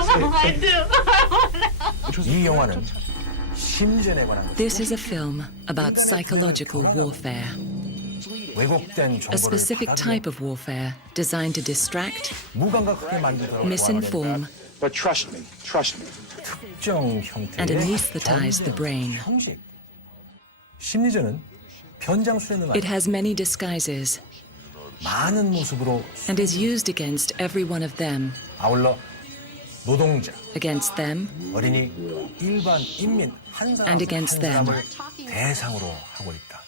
I do. 이 영화는 심전에 관한 것. This is a film about psychological warfare, 왜곡된 a 정보를 specific type of warfare designed to distract, 무감각하게 만들도록 misinform, But trust me, 특정 형태의 and anesthetize the brain. 형식. 심리전은 변장술에는 It has many disguises 많은 모습으로 and is used against every one of them, 아울러 노동자, against them, 어린이, 일반 인민 한 사람 And against 한 them. 사람을 대상으로 하고 있다.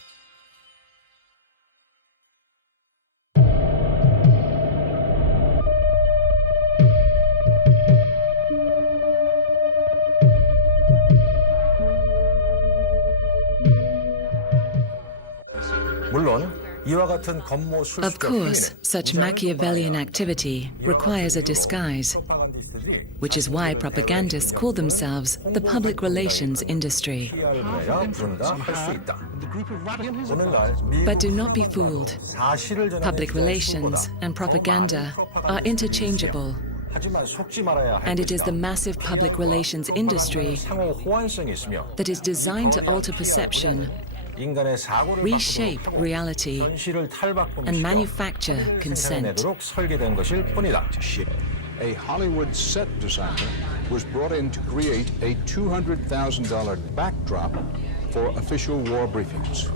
물론 이와 같은 검모 Of 술수적 course, 행위는 such 무장을 Machiavellian 동반하여 activity requires a disguise, 프로파간디스트들이 which is why propagandists call themselves the public relations industry. PR이라 부른다 할 수 있다. 오늘날 미국 But do not be fooled. 사실을 전하는 Public 기자의 relations 수보다 and propaganda are interchangeable, 하지만 속지 말아야 할 and it is the 것이다. massive public relations industry 상호 호환성이 있으며 that is designed to alter perception, 인간의 사고를 reshape 바꾸도록 하고 reality, 현실을 탈바꿈시켜 and manufacture 허위를 consent. 생산해내도록 설계된 것일 뿐이다. A Hollywood set designer was brought in to create a $200,000 backdrop for official war briefings.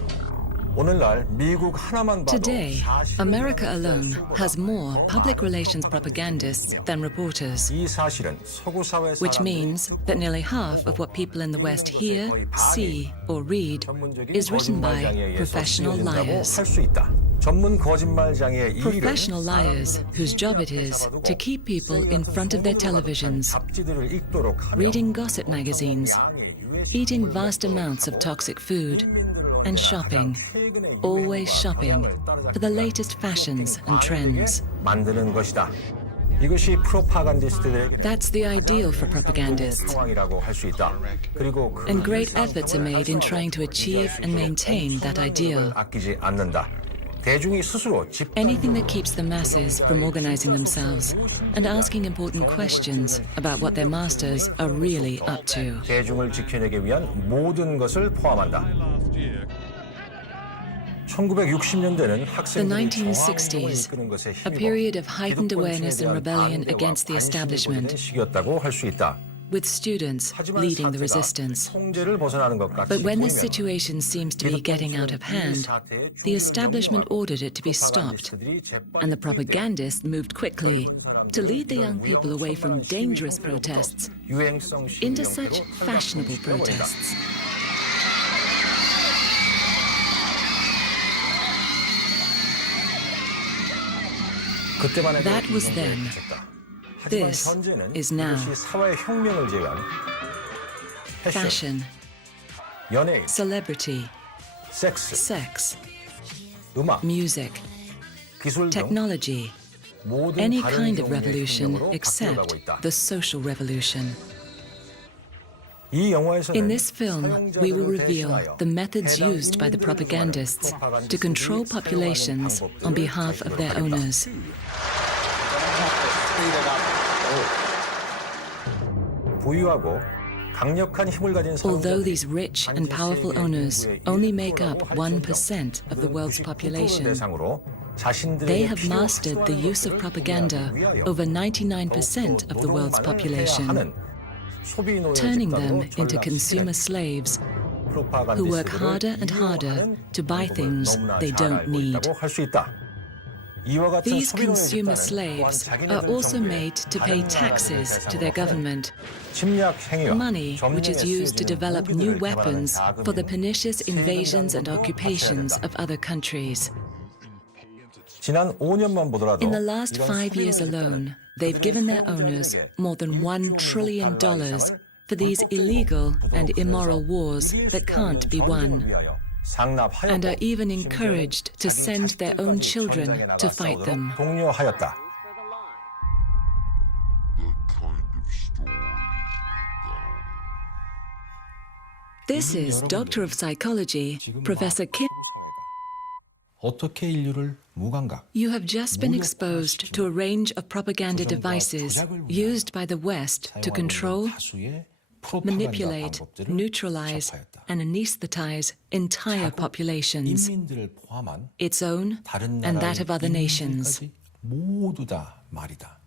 오늘날 미국 하나만 봐도 Today, 사실을 America 전하는 alone 기자의 has 수보다 more 더 public 많은 relations 프로파간디스트들이 propagandists 있으며 than reporters, 이 사실은 서구 사회 which 사람들이 means that nearly half of what people in the West hear, see, or read 전문적인 is written by 거짓말장애에 의해서 professional 지어진다고 liars. 할 수 있다. 전문 거짓말장애의 일은 Professional liars whose job it is to keep people in front of their televisions, 잡지들을 읽도록 하며 reading gossip magazines, 양의 유해 eating vast amounts of toxic food, and shopping, always shopping for the latest fashions and trends. 만드는 것이다. 이것이 프로파간디스트들에게 That's the ideal for propagandists, 상황이라고 할 수 있다. 그리고 그 and great efforts are made in trying to achieve and maintain that ideal. 아끼지 않는다. 대중이 스스로 Anything that keeps the masses from organizing themselves and asking important questions about what their masters are really up to. 대중을 지켜내기 위한 모든 것을 포함한다. 1960년대는 The 학생들이 1960s, 이끄는 것에 a 힘입어 period of heightened 기득권층에 awareness and 대한 rebellion 반대와 against the 관심이 establishment, 보이는 시기였다고 할 수 있다. with students 하지만 leading the 사태가 resistance. 통제를 벗어나는 것 같이 But when the 보이면 situation seems to be getting out of hand, the establishment ordered it to be stopped, and the propagandists moved quickly to lead the young people away from dangerous protests 유행성 into 시위 such 형태로 fashionable 탈바꿈시켜버린다. protests. 그때만 해도 That was 이 정도에 then. 그쳤다. 하지만 This 현재는 is now. 이것이 사회 혁명을 제외한 패션, Fashion, 연예인, celebrity, 섹스, sex, 음악, music, 기술 등 technology, 모든 any 다른 kind of 종류의 revolution 혁명으로 바뀌어가고 except 있다. the social revolution. 이 영화에서는 In this film, we will reveal the methods used by the propagandists to control populations on behalf of their owners. 부유하고 강력한 힘을 가진 Although 사람들이 these rich and powerful owners only make up 1% of the world's population, 대상으로 자신들에게 they have 필요 mastered the use of propaganda over 99% of the world's population, turning them into consumer slaves who work harder and harder to buy things they don't need. These consumer slaves are also made to pay taxes to their government, money which is used to develop new weapons for the pernicious invasions and occupations of other countries. 지난 5년만 보더라도 In the last 5 years alone, they've given their owners more than $1 trillion for these illegal and immoral wars that can't be won, and are even encouraged to send their own children to fight them. 독려하였다. This is Doctor of Psychology, Professor Kim. 어떻게 인류를 무감각, You have just been exposed to a range of propaganda devices used by the West to control, 다수의 프로파간다 manipulate, 방법들을 neutralize, 접하였다. and anesthetize entire populations, 인민들을 포함한 its own 다른 and 나라의 that of other nations. 인민들까지 모두 다 말이다.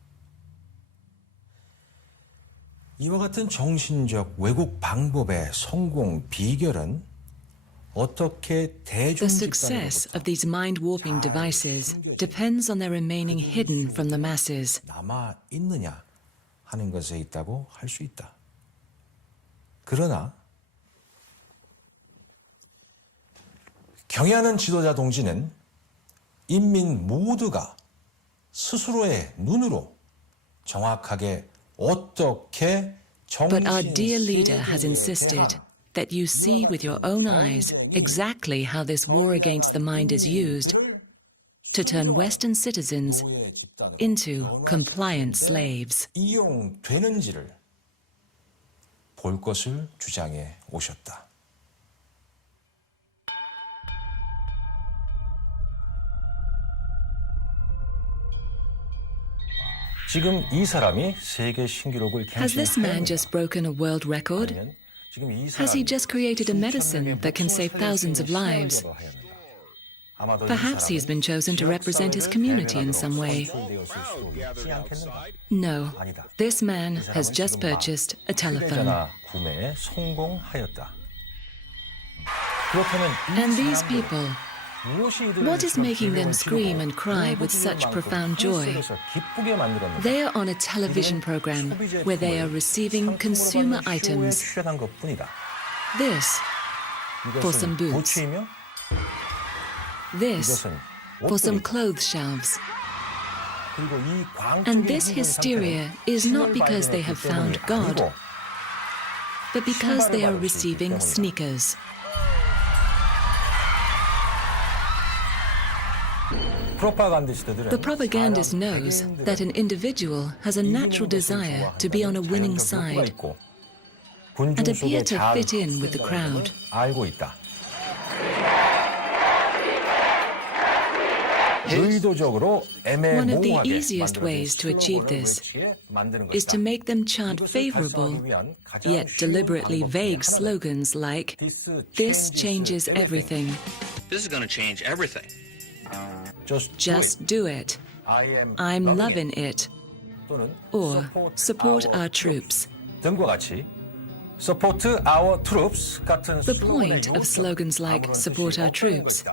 이와 같은 정신적 왜곡 방법의 성공 비결은 어떻게 The 대중 success 집단으로부터 of these mind-warping devices depends on their remaining hidden from the masses. 남아 있느냐 하는 것에 있다고 할 수 있다. 그러나 경애하는 지도자 동지는 인민 모두가 스스로의 눈으로 정확하게 어떻게 But our dear leader 정신 has 세계에 insisted 대한 that you see with your own eyes exactly how this war against the mind is used to turn Western citizens 노예 집단으로 into compliant slaves. 이용되는지를 볼 것을 주장해 오셨다. 지금 이 사람이 세계 신기록을 Has this man just broken a world record? 아니면 지금 이 Has he 사람이 just created a medicine 수천 명의 that can save 목숨을 thousands of 살릴 수 있는 lives? 신호를 하였는가? 아마도 이 Perhaps he has been chosen to represent his community in some way. No, this man has just purchased a telephone. 휴대전화 구매에 성공하였다. 그렇다면 이 And these 사람들은 people, 무엇이 이들을 what is 그런 making them 비명을 scream and 지르고 cry with 울부짖을 such 만큼 profound joy? 한속에서 기쁘게 만들었는가? They are on a television program where they are receiving consumer items. 출연한 것뿐이다. This for some 이것은 boots. 부추이며 This 이것은 for some 옷들이다. clothes shelves. 그리고 이 And 광적인 this 흥분 hysteria 상태는 is not 신발 because they 발견했기 have found 때문이 God, 아니고 but because they are 신발을 받을 수 있기 receiving 때문이다. sneakers. The propagandist knows that an individual has a natural desire to be on a winning side and appear to fit in with the crowd. 알고 있다. 의도적으로 One of the 애매모호하게 easiest ways to achieve this is to make them chant favorable, yet deliberately vague slogans like, "This changes everything," This is going to change everything. "Just do it," "I'm loving it," or "Support our troops." 등과 같이 Support our troops 같은 The point of slogans like "Support our troops"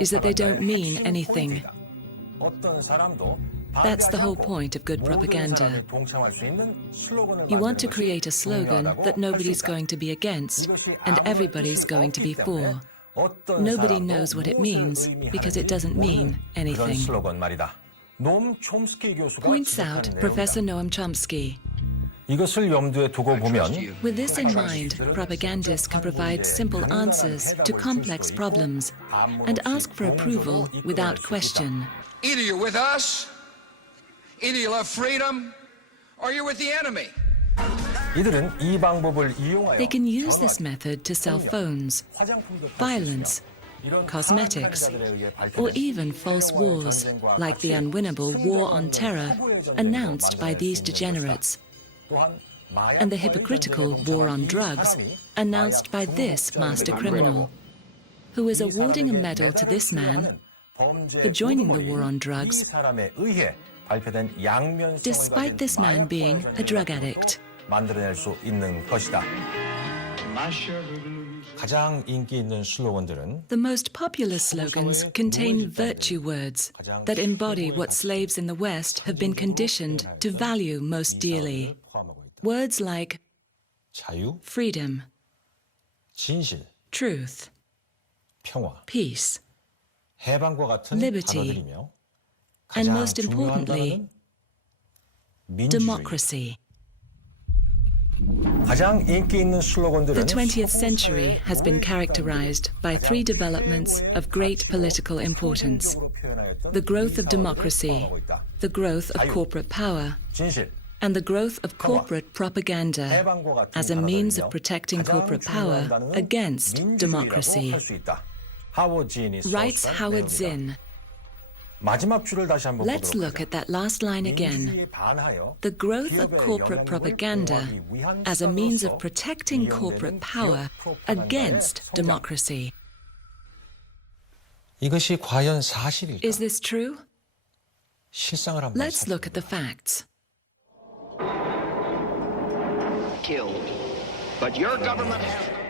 is that they don't mean anything. That's the whole point of good propaganda. You want to create a slogan that nobody's going to be against and everybody's going to be for. Nobody knows what it means because it doesn't mean anything. Points out Professor Noam Chomsky. 이것을 염두에 두고 보면 With this in mind, propagandists can provide simple answers to complex problems and ask for approval without question. Either you're with us, either you love freedom, or you're with the enemy. 이들은 이 방법을 이용하여 They can use this method to sell phones, violence, cosmetics, or even false wars, like the unwinnable war on terror announced by these degenerates, and the hypocritical war on drugs announced by this master criminal, who is awarding a medal to this man for joining the war on drugs, despite this man being a drug addict. 만들어낼 수 있는 것이다. 가장 인기 있는 슬로건들은 The most popular slogans contain virtue words that embody what slaves in the West have been conditioned to value most dearly. Words like 자유, freedom, 진실, truth, 평화, peace, 해방과 같은 liberty, 단어들이며 and 가장 most 중요한 importantly, 단어는 민주주의. democracy. 가장 인기 있는 The 슬로건들은 20th century has been characterized by three developments of great political importance: the growth of democracy, the growth of corporate power, 진실, and the growth of corporate propaganda 해방과 같은 as a means of 단어들이며 protecting 가장 corporate power 중요한 단어는 against 민주주의라고 democracy. 할 수 있다. Writes Howard Zinn. 마지막 줄을 다시 한번 Let's 보도록 look 하죠. at that last line again. 민주주의에 반하여 The growth of 기업의 corporate 영향력을 propaganda 보호하기 위한 as a means of 수단으로서 protecting 이용되는 corporate power 기업 프로파간다의 against 성장. democracy. 이것이 과연 사실일까? Is this true? 실상을 한번 Let's look at the facts. Killed. But your government has...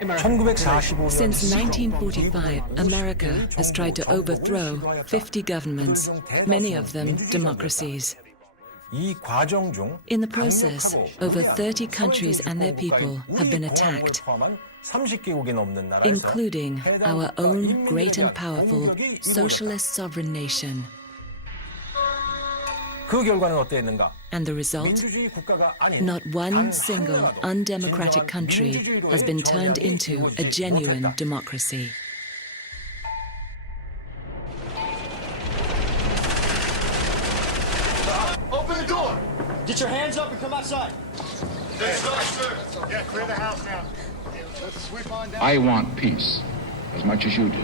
1945년 Since 1945, America has tried to overthrow 50 governments, many of them democracies. 이 과정 중 In the process, over 30 countries and their people have been attacked, 30개국이 넘는 나라에서 including our own great and powerful socialist sovereign nation. 그 결과는 어땠는가? And the result? 민주주의 국가가 아닌 Not one 단 single 하나라도 undemocratic 진정한 country 민주주의로의 has been turned 전략이 into a 이루어지지 genuine 못했다. democracy. Open the door! Get your hands up and come outside. Yeah, clear the house now. Let's sweep on down. I want peace as much as you do.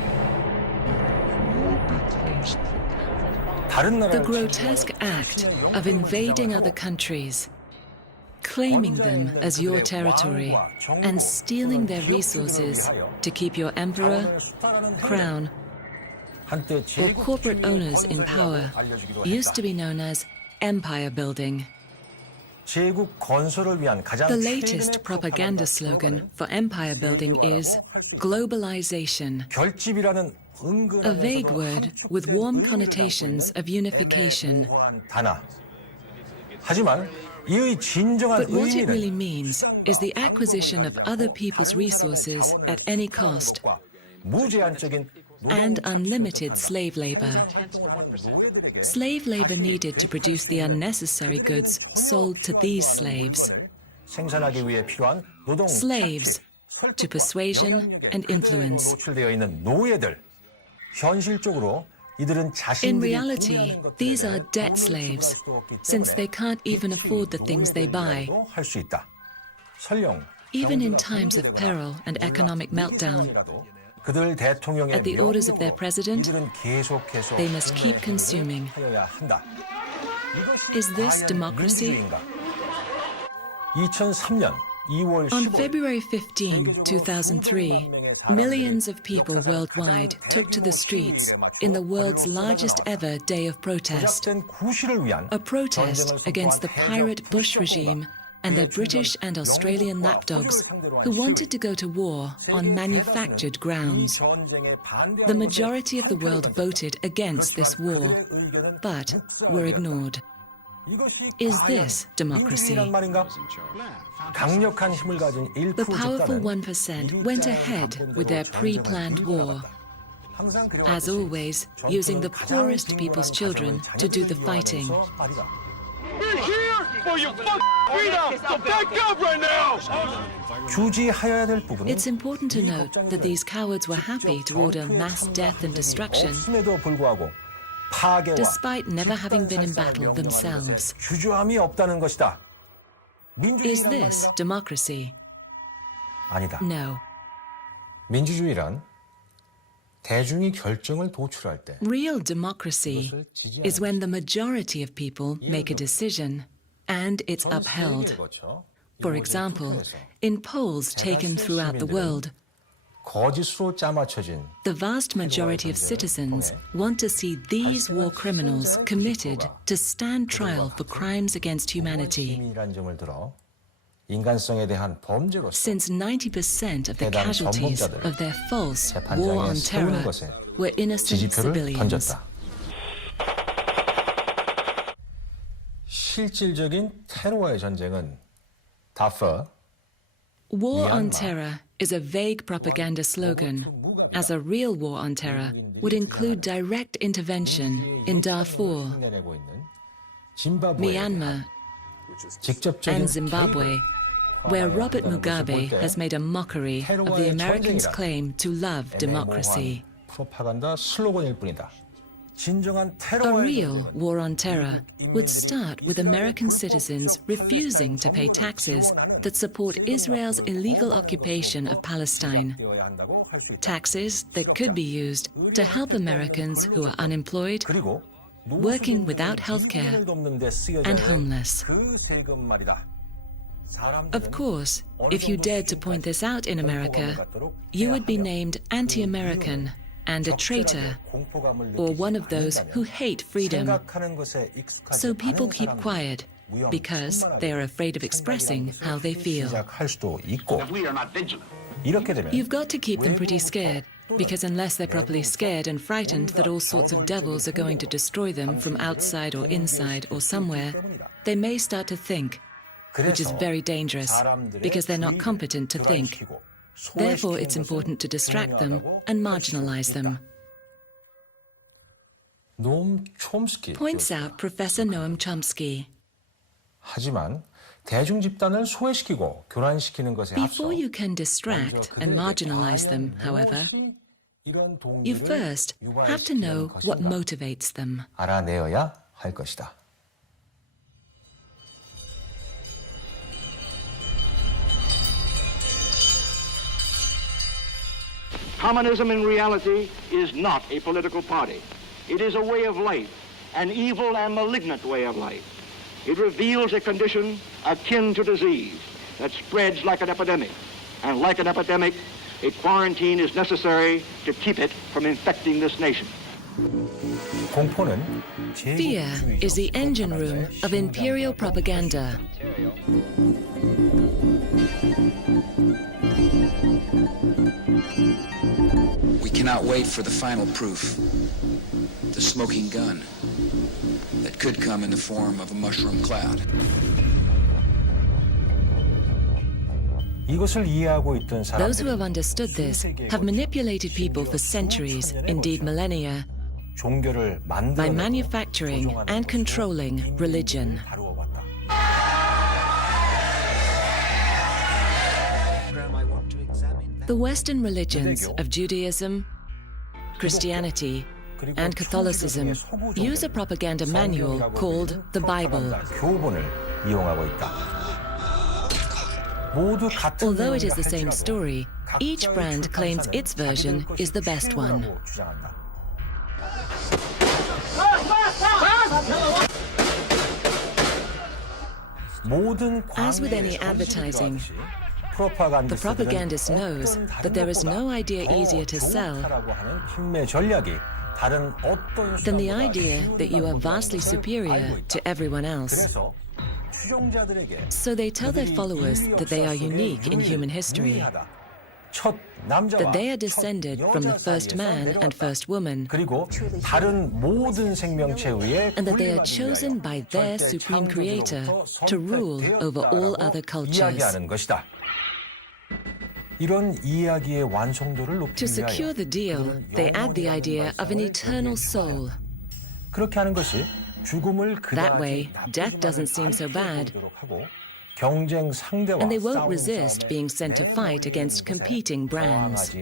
다른 The 나라를 grotesque act of invading other countries, claiming them as your territory, and stealing their resources to keep your emperor, crown, or corporate owners in power used to be known as empire building. 제국 건설을 위한 가장 The 최근의 latest propaganda 프로파간다 slogan for empire building is globalization, 결집이라는 a vague word with warm connotations of unification. 단어. 하지만 이의 진정한 But what it really 의미는 means is the acquisition of other people's resources at any cost 무제한적인 and unlimited slave labor. Slave labor needed to produce the unnecessary goods sold to these slaves. 생산하기 위해 필요한 노동 Slaves to persuasion and influence. 노출되어 있는 노예들. 현실적으로 이들은 In 자신들이 reality, 구매하는 것들에 these are 대해 debt 돈을 slaves, 지불할 수 없기 since they 때문에 can't even afford the things they buy. 할 수 있다. 설령 Even in 경제가 times of 붕괴되거나 peril and economic meltdown, 상황이라도 그들 대통령의 at the orders of their 명령으로 president, 이들은 계속해서 they must keep consuming. 하여야 한다. Is this 과연 democracy? 민주주의인가? 2003년 2월 On 15일 February 15, 2003, millions of people worldwide took to the streets in the world's largest ever day of protest, 조작된 구실을 위한 a protest 전쟁을 against the 선포한 pirate 해적 Bush 특수부가 regime and their British and Australian 영국과 lapdogs 호주를 상대로 한 who 시위. wanted to go to war on manufactured grounds. 이 전쟁에 반대하는 The 것에 majority of the 한 world 표를 voted against this 그렇지만 war, 그들의 의견은 but 묵살되었다. were ignored. 이것이 Is 과연 this democracy? 민주주의란 말인가? 강력한 힘을 가진 1% The powerful 집단은 1% went ahead with their pre-planned war, 항상 as always, using the poorest people's children to do the fighting. 주지하여야 될 부분은 It's important to note that these cowards were happy to order mass death and destruction, 없음에도 불구하고 파괴와 despite never having been in battle themselves. 주저함이 없다는 것이다. Is 민주주의란 this 말인가? democracy? 아니다. No. 민주주의란 대중이 결정을 도출할 때 Real democracy is when the majority of people make a decision and it's 전 upheld. 세계를 거쳐 For 일본의 example, 투표에서 in polls taken throughout the world, 거짓으로 짜맞춰진 the vast majority of citizens want to see these war criminals committed to stand trial for crimes against humanity. 시민이란 점을 들어 인간성에 대한 범죄로서 Since 90% of the 해당 casualties 전범자들을 of their false war 재판장에 on 세우는 terror 것에 were innocent 지지표를 civilians. 던졌다. 실질적인 테러와의 전쟁은 DPRK, War on Myanmar, terror is a vague propaganda slogan, as a real war on terror would include direct intervention in Darfur, 흉내내고 있는 짐바브웨에 Myanmar, 직접적인 and Zimbabwe, where Robert Mugabe has made a mockery of the Americans' claim to love democracy. 프로파간다 슬로건일 뿐이다. A real war on terror would start with American citizens refusing to pay taxes that support Israel's illegal occupation of Palestine. Taxes that could be used to help Americans who are unemployed, working without health care, and homeless. Of course, if you dared to point this out in America, you would be named anti-American and a traitor, or one of those who hate freedom. So people keep quiet because they are afraid of expressing how they feel. We are not vigilant. You've got to keep them pretty scared, because unless they're properly scared and frightened that all sorts of devils are going to destroy them from outside or inside or somewhere, they may start to think, which is very dangerous, because they're not competent to think. Therefore, it's important to distract them and marginalize them. Points out Professor Noam Chomsky. Before you can distract and marginalize them, however, you first have to know what motivates them. Communism in reality is not a political party. It is a way of life, an evil and malignant way of life. It reveals a condition akin to disease that spreads like an epidemic. And like an epidemic, a quarantine is necessary to keep it from infecting this nation. Fear is the engine room of imperial propaganda. We cannot wait for the final proof, the smoking gun, that could come in the form of a mushroom cloud. Those who have understood this have manipulated people for centuries, indeed millennia, by manufacturing and controlling religion. The Western religions of Judaism, Christianity, and Catholicism use a propaganda manual called the Bible. Although it is the same story, each brand claims its version is the best one. As with any advertising, the propagandist knows that there is no idea easier to sell than the idea that you are vastly superior to everyone else. So they tell their followers that they are unique in human history, that they are descended from the first man and first woman, and that they are chosen by their supreme creator to rule over all other cultures. To secure the deal, they add the idea of an eternal soul. That way, death doesn't seem so bad, and they won't resist being sent to fight against competing brands.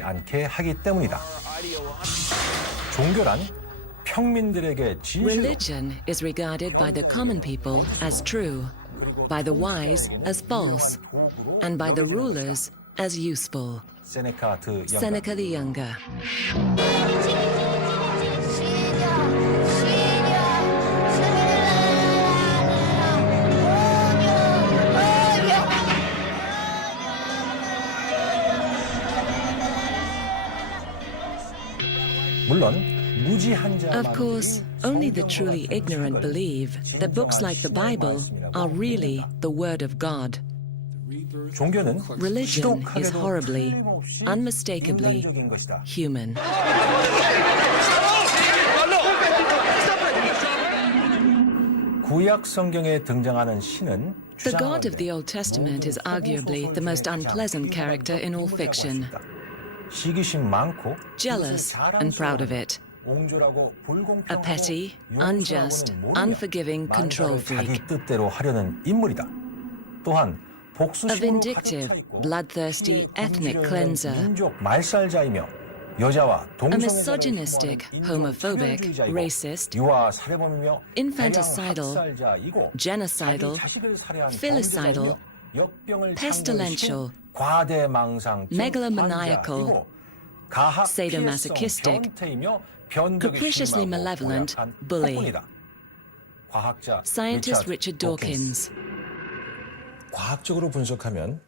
Religion is regarded by the common people as true, by the wise as false, and by the rulers as useful. Seneca the Younger. Of course, only the truly ignorant believe that books like the Bible are really the Word of God. Religion is horribly, unmistakably human. The God of the Old Testament is arguably the most unpleasant character in all fiction. Jealous and proud of it. A petty, unjust, unforgiving control freak. A vindictive, bloodthirsty ethnic cleanser. 여자와 A 동성애자를 misogynistic, homophobic, racist, 유아 살해범이며 infanticidal, 대량 학살자이고 genocidal, 자기 자식을 살해한 filicidal, 범죄자이며 역병을 pestilential, 창궐시킨 과대망상 megalomaniacal, 가학 sadomasochistic, 피해성 변태이며 변덕이 capriciously 심하고 malevolent, 고약한 bully. 폭군이다. 과학자 Scientist Richard Dawkins. 과학적으로 분석하면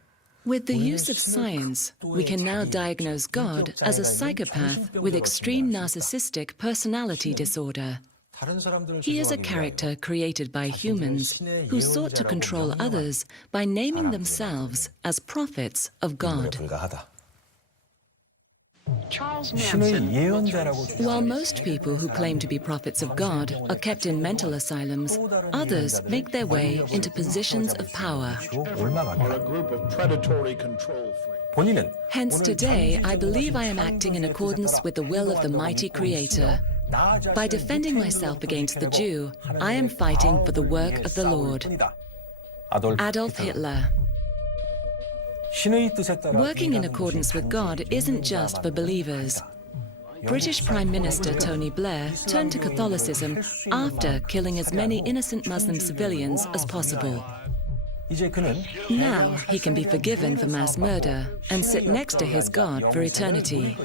With the use of science, we can now diagnose God as a psychopath with extreme narcissistic personality disorder. 다른 사람들을 He is a 조종하기 character created by humans who sought to control others by naming themselves as prophets of 위하여 인물에 God. 불과하다. Charles 신의 Manson 예언자라고 While 주장하는 most people who claim to be prophets of God are kept in mental asylums, others make their way into positions of power. 올마갑니다. group of predatory control freaks. 본인은 Hence 오늘 today, I 전 believe I 세계적으로 am acting in 천국의 accordance with the will of the mighty Creator. 나 자신을 By defending myself against the Jew, I am fighting for the work of the Lord. Adolf Hitler. 신의 뜻에 따라 Working in 일하는 accordance 것이 with God isn't just for believers. British Prime Minister Tony Blair turned to Catholicism after killing as many innocent Muslim civilians as possible. 이제 그는 Now he can be forgiven for mass murder and sit next to his God for eternity.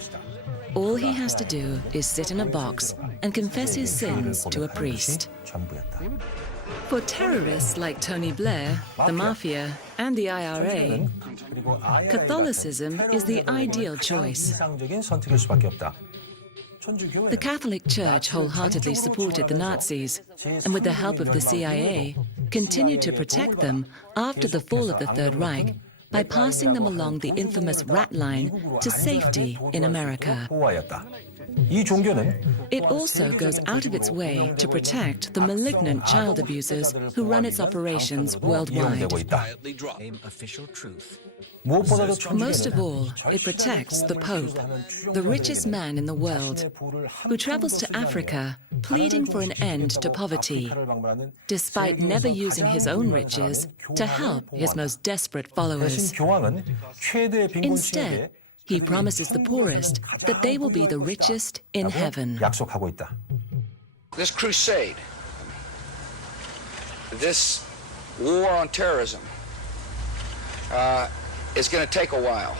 All he has to do is sit in a box and confess his sins to a priest. 전부였다. For terrorists like Tony Blair, the Mafia, and the IRA, 그리고 IRA Catholicism is the ideal choice. 이상적인 선택일 수밖에 없다. 천주교회는 The Catholic Church wholeheartedly supported the Nazis, and with the help of the CIA, continued to protect them after the fall of the Third Reich by passing them along the infamous rat line to safety in America. 보호하였다. 이 종교는 It also goes out of its way to protect the malignant child abusers who run its operations worldwide. 이용되고 있다. Quietly drop. official truth. 무엇보다도 Most of all, 천주교는 it protects the Pope, the richest man in the world, who travels to Africa pleading for an end to poverty, despite never using his own riches to help his most desperate 대신 followers. 교황은 최대 빈곤층에게 Instead, he promises the poorest that they will be the richest in heaven. 약속하고 있다. This crusade, this war on terrorism, is going to take a while.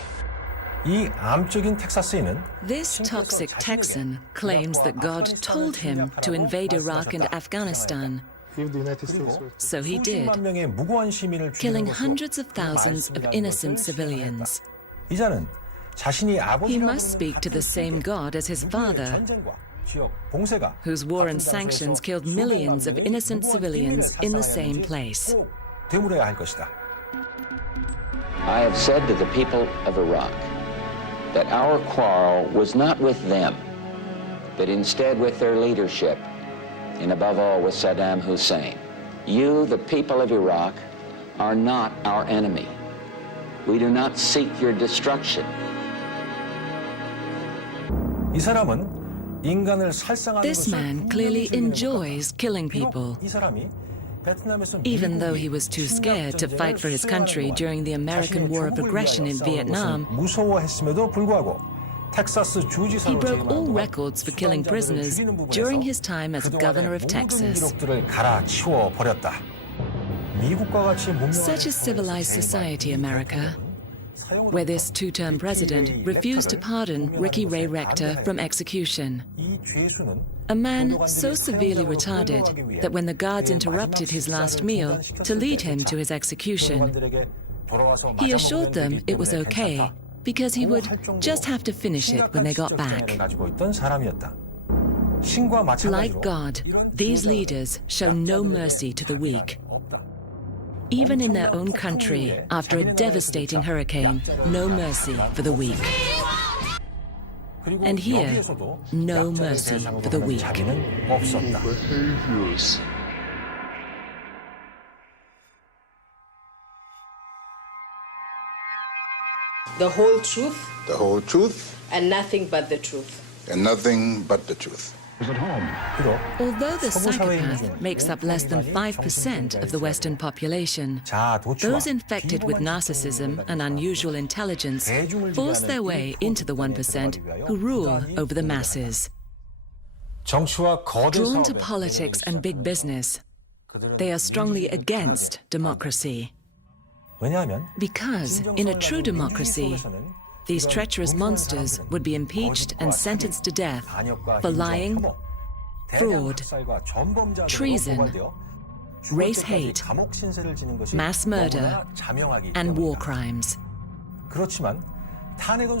이 암적인 텍사스인은 This toxic Texan claims that God told him to invade Iraq and Afghanistan. So he did, 수십만 명의 무고한 시민을 killing 죽이는 hundreds of thousands of innocent civilians. 이자는 자신이 He 아버지라고 must speak to the same God as his father, 전쟁과 지역 봉쇄가 whose war and sanctions killed millions of innocent civilians in the same place. 꼭 되물어야 할 것이다. I have said to the people of Iraq that our quarrel was not with them, but instead with their leadership, and above all with Saddam Hussein. You, the people of Iraq, are not our enemy. We do not seek your destruction. 이 사람은 인간을 살상하는 This 것을 man clearly enjoys killing people. 이 사람이 베트남에서 Even though he was too scared to fight for his country during the American War of Aggression in Vietnam, 무서워했음에도 불구하고 텍사스 he 주지사로 broke all records for killing prisoners during his time as governor of Texas. 기록들을 갈아치워 버렸다. 미국과 같이 Such a civilized society, America, where this two-term president refused to pardon Ricky Ray Rector from execution. 이 죄수는 A man so severely retarded that when the guards interrupted his last meal to lead him to his execution, he assured them it was okay because he would just have to finish it when they got back. Like God, these leaders show no mercy to the weak. Even in their own country, after a devastating hurricane, no mercy for the weak. And here, no mercy for the weak. The whole truth The whole truth and nothing but the truth. and nothing but the truth. 비록 Although the 서구 사회인 중 psychopath makes up less than 5% of the Western population, 자아 도취와 those infected with narcissism and unusual intelligence force their way into the 1% who rule over the masses. 정치와 거대 Drawn to 사업에 politics and big business, they are strongly against democracy. 왜냐하면 Because in a true democracy, 속에서는 these treacherous monsters would be impeached and sentenced to death for lying, fraud, treason, race hate, mass murder, and war crimes.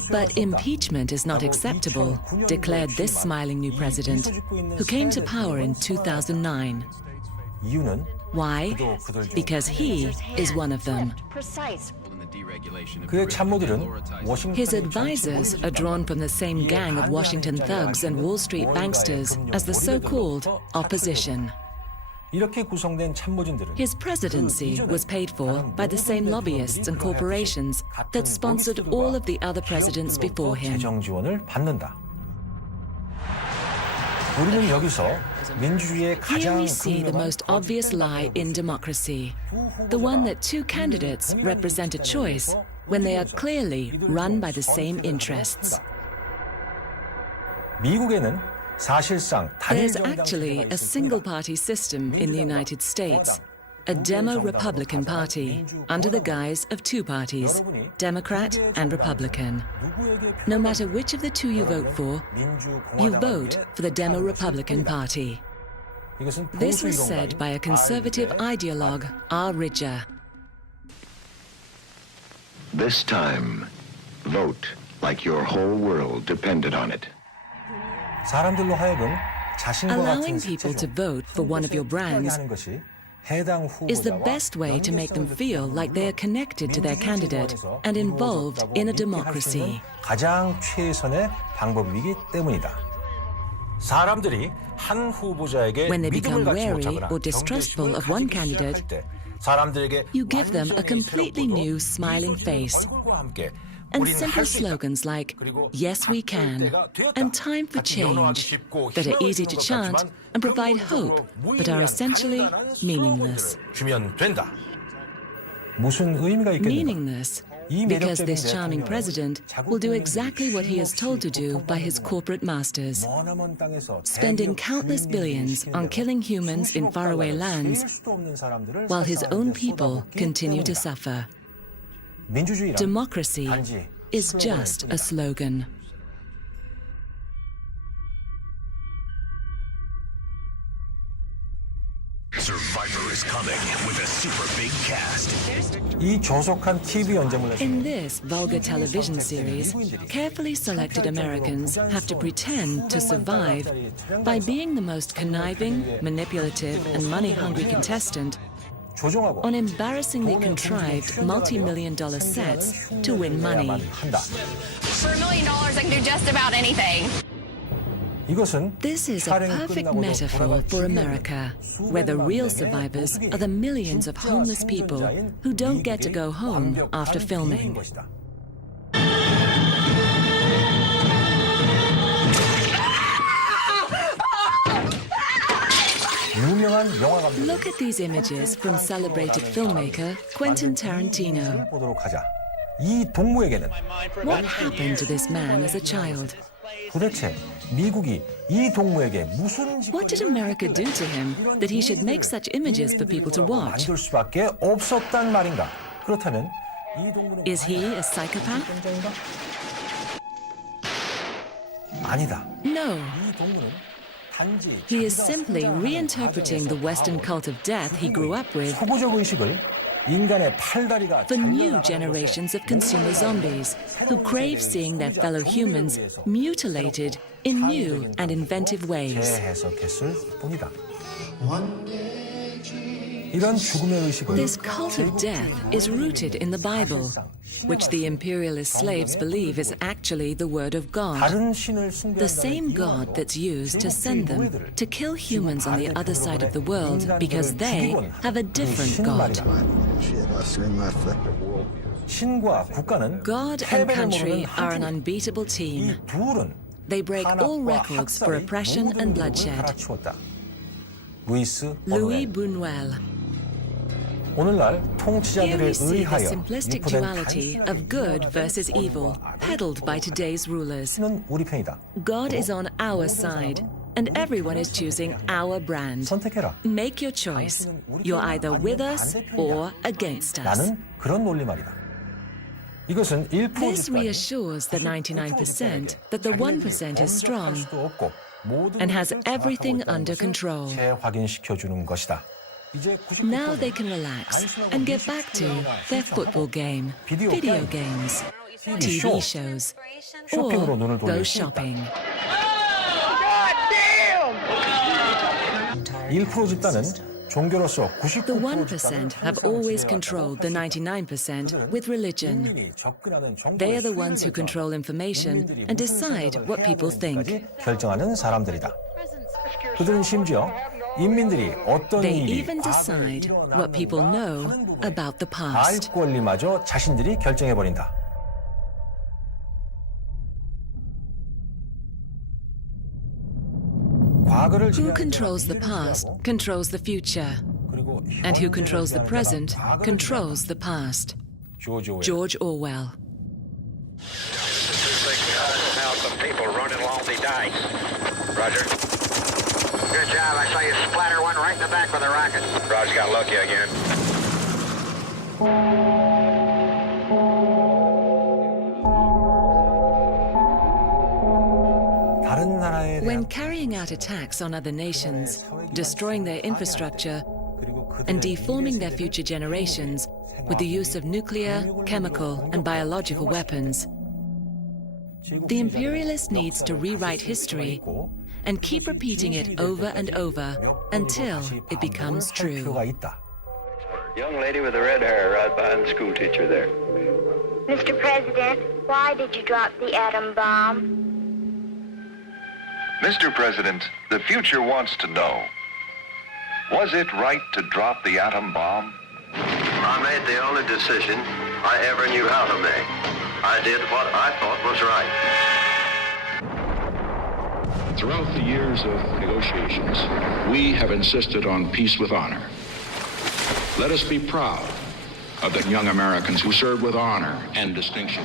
But impeachment is not acceptable, declared this smiling new president, who came to power in 2009. Why? Because he is one of them. 그의 참모들은 His advisors are drawn from the same gang of Washington thugs and Wall Street banksters as the so-called opposition. 이렇게 구성된 참모진들은 His presidency was paid for by the same lobbyists and corporations that sponsored all of the other presidents before him. 재정 지원을 받는다. 우리는 여기서 민주주의의 Here 가장 we see the 극명한 most obvious lie in democracy, the one that two candidates represent a choice when they are clearly run by the same interests. 미국에는 사실상 There's 단일 actually a single-party system in the United States, a Demo-Republican Party, under the guise of two parties, Democrat and Republican. No matter which of the two you vote for, you vote for the Demo-Republican Party. This was said by a conservative ideologue, R. Ridger. This time, vote like your whole world depended on it. 사람들로 하여금 자신과 Allowing 같은 people to 색채 중 vote for one of your brands 하는 것이 해당 is the 후보자와 best way to make them 연계성을 feel like they are connected to their candidate and involved in a democracy. 가장 최선의 방법이기 때문이다. 사람들이 한 후보자에게 When they become 믿음을 갖지 wary 못하거나 or distrustful of one candidate, 사람들에게 you give them a 완전히 completely 새롭고도 new smiling face 얼굴과 함께 and 우리는 simple 할수 있다. slogans like, 그리고 yes we can, and time for change, that are easy to chant and provide hope, but are essentially meaningless. 주면 된다. 무슨 의미가 있겠는가? Meaningless, because this charming president will do exactly what he is told to do by his corporate masters, spending countless billions on killing humans in faraway lands, while his own people continue to suffer. Democracy is just a slogan. Survivor is coming with a super big cast. 이 조속한 TV 연재물에서 In this vulgar television series, carefully selected Americans have to pretend to survive by being the most conniving, manipulative, and money-hungry contestant 조종하고 on embarrassingly contrived multi-million-dollar sets to win money. 한다. For $1 million, I can do just about anything. 이것은 This is a perfect metaphor for America, where the real survivors are the millions of homeless people who don't get to go home after filming. 유명한 영화 감독 Look at these images from celebrated filmmaker Quentin Tarantino. 보도록 하자. 이 동무에게는 What happened to this man as a child? 도대체 미국이 이 동무에게 무슨 What did America do to him that he should make such images for people to watch? 만들 수밖에 없었단 말인가? 그렇다면 이 동무는 Is he a psychopath? 아니다. No. 이 동무는 단지 He is simply reinterpreting the Western cult of death he grew up with 초보적 의식을 인간의 팔다리가 for new generations of consumer zombies who crave seeing their fellow humans mutilated in new and inventive ways. 재해석했을 뿐이다. 이런 죽음의 의식은 This cult of death is rooted in the Bible, which the imperialist slaves believe is actually the word of God, 다른 신을 the same 숭배한다는 God that's used to send them to kill humans on the other side of the world because they have a different God. 신과 국가는 God and 패배를 country 모르는 are 한 an 팀. unbeatable 이 team. 둘은 they break all records for oppression and bloodshed. Louis Buñuel. 오늘날 Here we 통치자들에 see the 의하여 simplistic 유포된 duality of good versus evil, peddled by today's rulers. 는 우리 편이다. God is on our side, and everyone is choosing our brand. 선택해라. Make your choice. You're either with us or against us. 나는 그런 논리 말이다. 이것은 1% This 집단이 reassures the 99% that the 1% is strong 없고 모든 and has everything under control. 재확인시켜 주는 것이다. 이제 Now they can relax and get back to their football game, video games, TV shows, or 쇼핑으로 눈을 go 돌릴 수 있다. shopping. 1% 집단은 종교로서 The 99% 1% have always controlled the 99% with religion. They are the ones who control information and decide what people think. 결정하는 사람들이다. 그들은 심지어 인민들이 어떤 They 일이 even decide what people know about the 알 past. 권리마저 자신들이 결정해버린다. Who controls the past controls the future, and who controls the present controls the past. George Orwell. Now some people running along the dikes. Roger. Good job. I saw you splatter one right in the back with a rocket. Roger, got lucky again. When carrying out attacks on other nations, destroying their infrastructure, and deforming their future generations with the use of nuclear, chemical, and biological weapons, the imperialist needs to rewrite history and keep repeating it over and over until it becomes true. Young lady with the red hair right behind the school teacher there. Mr. President, why did you drop the atom bomb? Mr. President, the future wants to know, was it right to drop the atom bomb? I made the only decision I ever knew how to make. I did what I thought was right. Throughout the years of negotiations, we have insisted on peace with honor. Let us be proud of the young Americans who served with honor and distinction.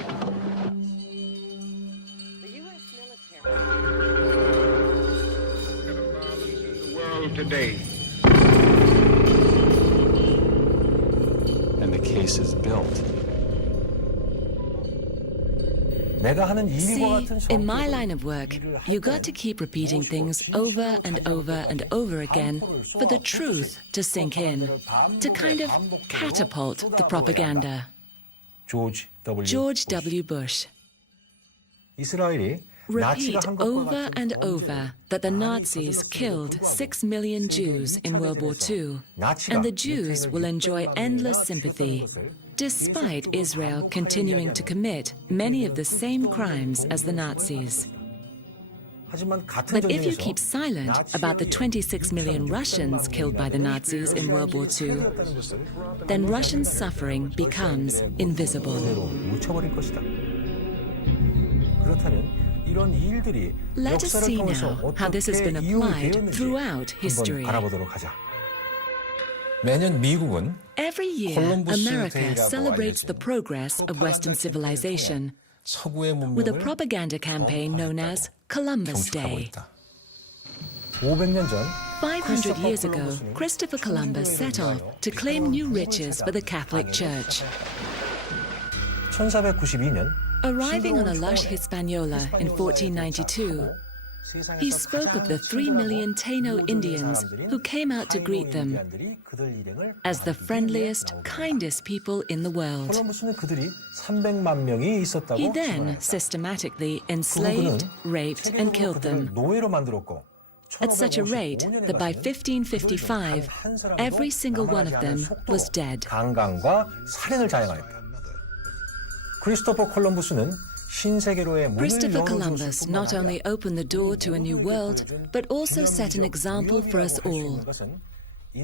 Today. And the case is built. See, in my line of work, you got to keep repeating things over and over and over again for the truth to sink in, to kind of catapult the propaganda. George W. Bush. Repeat over and over that the Nazis killed 6 million Jews in World War II, and the Jews will enjoy endless sympathy, despite Israel continuing to commit many of the same crimes as the Nazis. But if you keep silent about the 26 million Russians killed by the Nazis in World War II, then Russian suffering becomes invisible. Let us see now how this has been applied throughout history. Every year, America celebrates the progress of Western civilization with a propaganda campaign known as Columbus Day. 500 years ago, Christopher Columbus set off to claim new riches for the Catholic Church. 1492년 Arriving on a lush Hispaniola in 1492, he spoke of the 3 million Taino Indians who came out to greet them as the friendliest, kindest people in the world. He then systematically enslaved, raped, and killed them at such a rate that by 1555, every single one of them was dead. Christopher Columbus not only opened the door to a new world, but also set an example for us all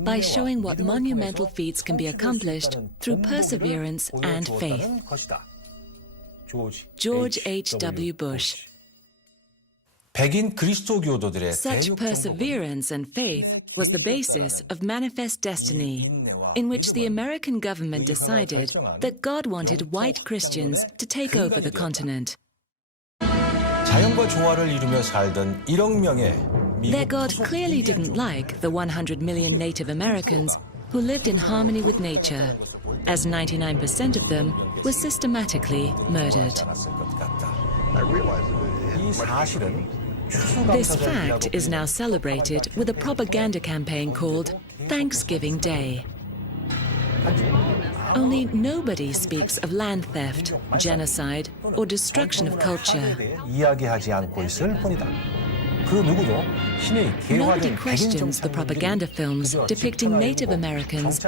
by showing what monumental feats can be accomplished through perseverance and faith. George H.W. Bush. 백인 그리스도교도들의 Such 대륙 perseverance and faith was the basis of Manifest Destiny, in which the American government decided that God wanted white Christians to take over the continent. 자연과 조화를 이루며 살던 1억 명의 Their 미국 God clearly didn't like the 100 million Native Americans who lived in harmony with nature, as 99% of them were systematically murdered. 이 사실은 This fact is now celebrated with a propaganda campaign called Thanksgiving Day. Only nobody speaks of land theft, genocide, or destruction of culture. 이야기하지 않고 있을 뿐이다. 그 누구도 신의 Nobody 개화된 questions the propaganda films depicting Native Americans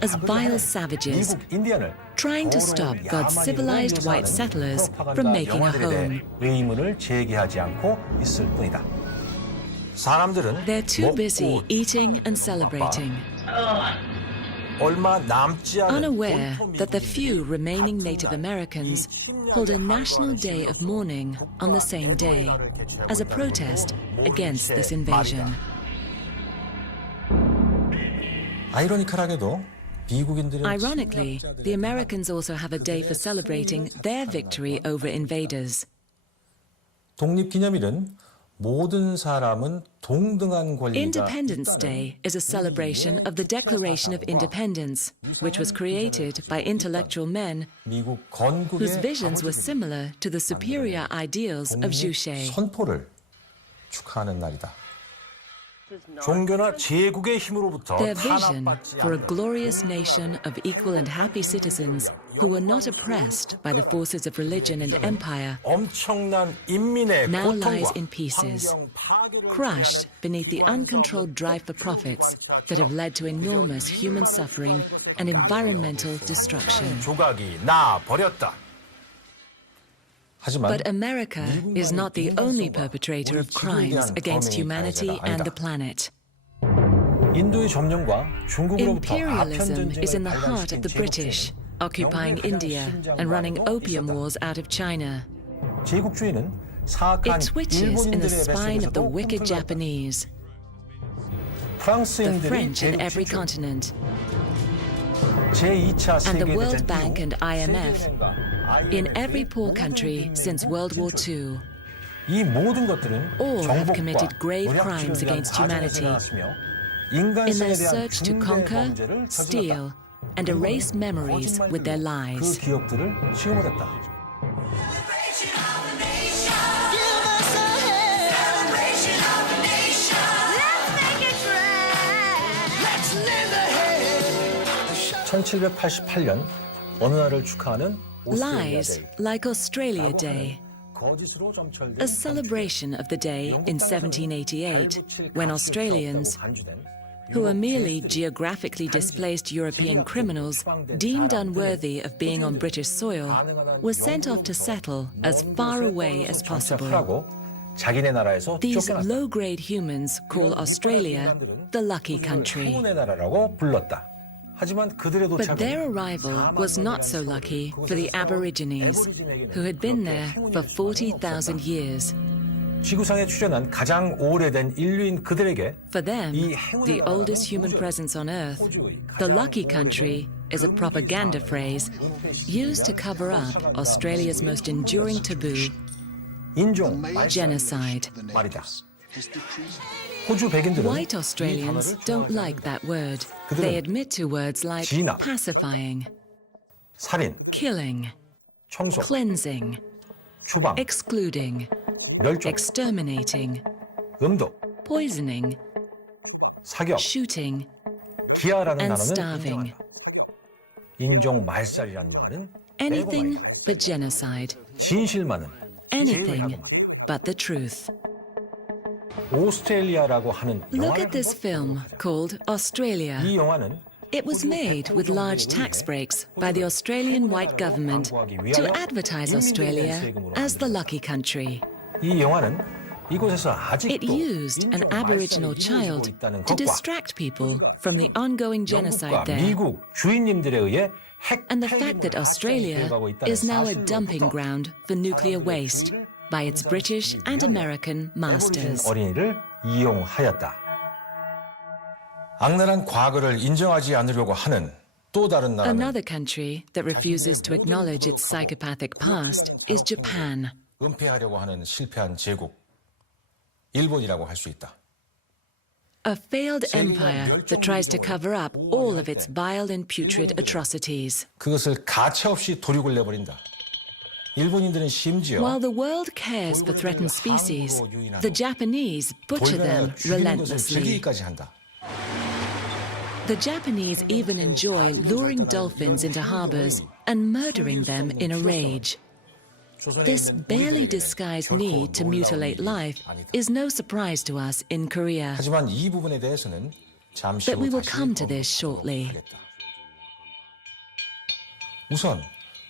as vile savages, trying to stop God's civilized white settlers from making a home. 의문을 제기하지 않고 있을 뿐이다. 사람들은 They're too busy eating and celebrating, 얼마 남지 않은 unaware that the few remaining Native Americans hold a national day of mourning on the same day as a protest against this invasion. 아이러니컬하게도 미국인들은 Ironically, the Americans also have a day for celebrating their victory over invaders. 독립기념일은 모든 사람은 동등한 권리가 Independence Day is a celebration of the Declaration of Independence, which was created by intellectual men 미국 whose 건국의 visions were similar to the superior ideals of Juche. 선포를 축하하는 날이다. 종교나 제국의 힘으로부터 Their vision 탄압받지 for a 않는 glorious nation of equal and happy citizens who were not oppressed by the forces of religion and empire 엄청난 인민의 now lies 고통과 in pieces, 환경 파괴를 crushed beneath the uncontrolled drive for profits that have led to enormous human suffering and environmental destruction. 조각이 나 버렸다. 하지만 But America is not the only perpetrator of crimes against humanity and the planet. 인도의 점령과 중국으로부터 Imperialism 아편 is in 전쟁을 the heart of the 발단시킨 British, occupying India and running opium wars out of China. 제국주의는 사악한 It switches in the 일본인들의 spine of the 뱃속에서도 wicked 꿈틀거렸다. Japanese, the 프랑스인들이 French in 대륙 every 진출, continent, 제2차 and the 세계대전 World Bank 이후 and IMF 세계은행과 in IMF every poor country since World War II. 이 모든 것들은 All have 정복과 committed grave 노략질을 crimes 위한 against 과정에서 humanity 일어났으며 in 인간성에 their 대한 search to 중대 conquer, 범죄를 steal, 저질렀다. and erase memories 거짓말들로 with their 그 lies. 기억들을 지워버렸다. (1788년) 어느 날을 축하하는 오스트레일리아 Lies 데이. like Australia Day, 거짓으로 점철된 a celebration of the day in 1788 when Australians, who were merely geographically displaced European criminals deemed unworthy of being on British soil, were sent off to settle as far away as possible. 자기네 나라에서 These 쫓겨났다. low-grade humans call Australia the lucky country. 행운의 나라라고 불렀다. 하지만 그들의 But 도착은 their arrival was not so lucky for the Aborigines, who had been there for 40,000 years. 지구상에 출현한 가장 오래된 인류인 그들에게 For them, the oldest human presence on Earth, the lucky country is a propaganda phrase used to cover up Australia's most enduring taboo, 인종 genocide. 말이다. 호주 백인들은 White Australians don't like that word. They admit to words like 진압, pacifying, 살인, killing, 청소, cleansing, 추방, excluding, 멸종, exterminating, 음독, poisoning, 사격, shooting, 기아라는 and 단어는 starving. 인정한다. 인종 말살이란 말은 Anything 빼고 말이다. but genocide. 진실만은 Anything 제외하고 말다. but the truth. 오스트레일리아라고 하는 Look 영화를 at this 한번 film 보도록 하자. called Australia. 이 영화는 It was made with large tax breaks by the Australian white government to advertise Australia as the lucky country. 이 영화는 이곳에서 It 아직도 used an Aboriginal child to distract people from the ongoing genocide 영국과 there, 미국 주인님들에 의해 핵 and the fact that Australia is now a dumping ground for nuclear waste by its British and American masters. 어린이를 이용하였다. 악랄한 과거를 인정하지 않으려고 하는 또 다른 나라는 Another country that refuses to acknowledge its psychopathic past is Japan. 은폐하려고 하는 실패한 제국, 일본이라고 할 수 있다. A failed empire that tries to cover up all of its vile and putrid atrocities. 그것을 가차없이 도륙을 내버린다. 일본인들은 심지어 While the world cares for threatened species, the Japanese butcher them relentlessly. 즐기기까지 한다. The Japanese even enjoy luring dolphins into harbors and murdering them in a rage. This barely disguised need to mutilate life is no surprise to us in Korea. 하지만 이 부분에 대해서는 잠시 But we 후 will 다시 come to this 언급하도록 shortly. 하겠다. 우선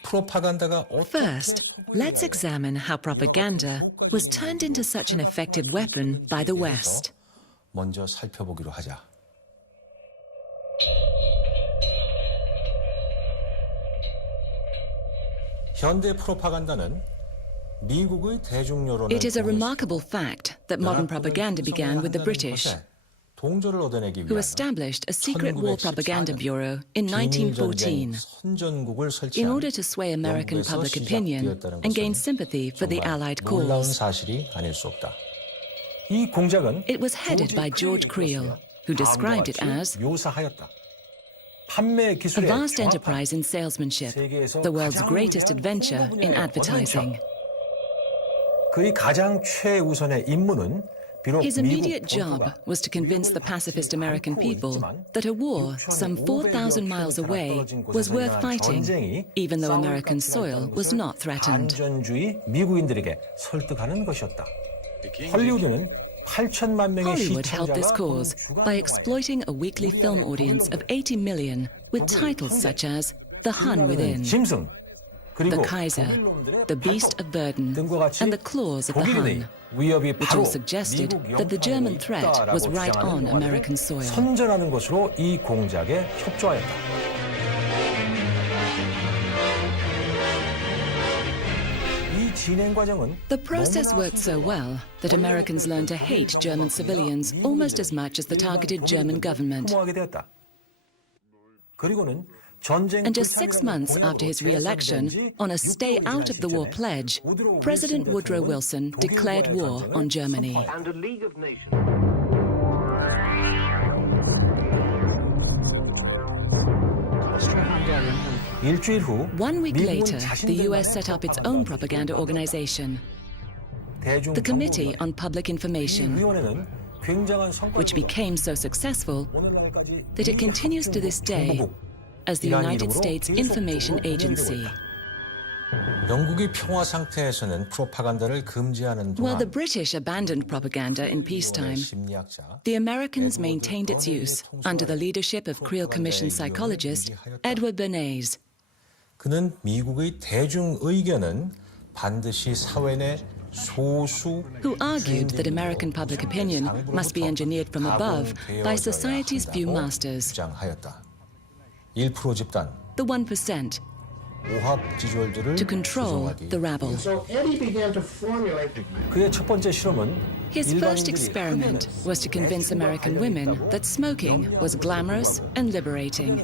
프로파간다가 First, let's examine how propaganda was turned into such an effective weapon by the West. 먼저 살펴보기로 하자. 현대 프로파간다는 미국의 대중 여론을 It is a remarkable fact that modern propaganda began with the British, 동조를 얻어내기 who 위하여 established a secret war propaganda bureau in 1914 선전국을 in 설치한 order to sway American 영국에서 public opinion 시작되었다는 and gain 것은 sympathy for the 정말 Allied 놀라운 cause. 사실이 아닐 수 없다. 이 공작은 It was headed by George Creel, who described it as 묘사하였다. 판매 a 기술의 vast 정확한 enterprise in salesmanship, 세계에서 the world's 가장 greatest 위대한 adventure 홍보 in 분야의 advertising. 그의 가장 최우선의 임무는 비록 His immediate job 본토가 was to convince the pacifist American people that a war some 4,000 miles away was worth fighting, even though American soil was not threatened. 반전주의 미국인들에게 설득하는 것이었다. 헐리우드는 8천만 명의 Hollywood helped this 시청자가 cause by exploiting a weekly film audience of 80 million with titles such as The Hun Within, 짐승, The 그리고 Kaiser, The Beast of Burden, 등과 같이 and The Claws of the 독일인의 Hun, 위협이 which 바로 all suggested 미국 that the German 영토에 threat was 있다라고 right on 주장하는 American 영화를 soil. 선전하는 것으로 이 공작에 협조하였다. 이 진행 과정은 The process worked so well that Americans learned to hate German civilians almost as much as the targeted German government. 흠모하게 되었다. 그리고는 전쟁 And just 6 months after his re-election, on a stay out of the war pledge, President Woodrow Wilson declared war on Germany. And a League of Nations. 일주일 후 1 week later, 미국은 the US set up its own propaganda organization, the Committee on Public Information, 위원회는 굉장한 which 성과를 became so successful 오늘날까지 that it continues to this day as the United States Information Agency. 영국이 평화 상태에서는 프로파간다를 금지하는 While the 동안 British abandoned propaganda in peacetime, 심리학자 the Americans maintained its use under the leadership of Creel Commission psychologist Edward Bernays. 그는 미국의 대중 의견은 반드시 사회 내 소수 who argued that American public opinion must be engineered from above by society's few masters, 주장하였다. 1% 집단, the 1%, 오합 지졸들을 to control 조종하기. the rabble. So Eddie began to formulate. 그의 첫 번째 실험은 His first 일반인들이 experiment was to convince American women that smoking was glamorous and liberating,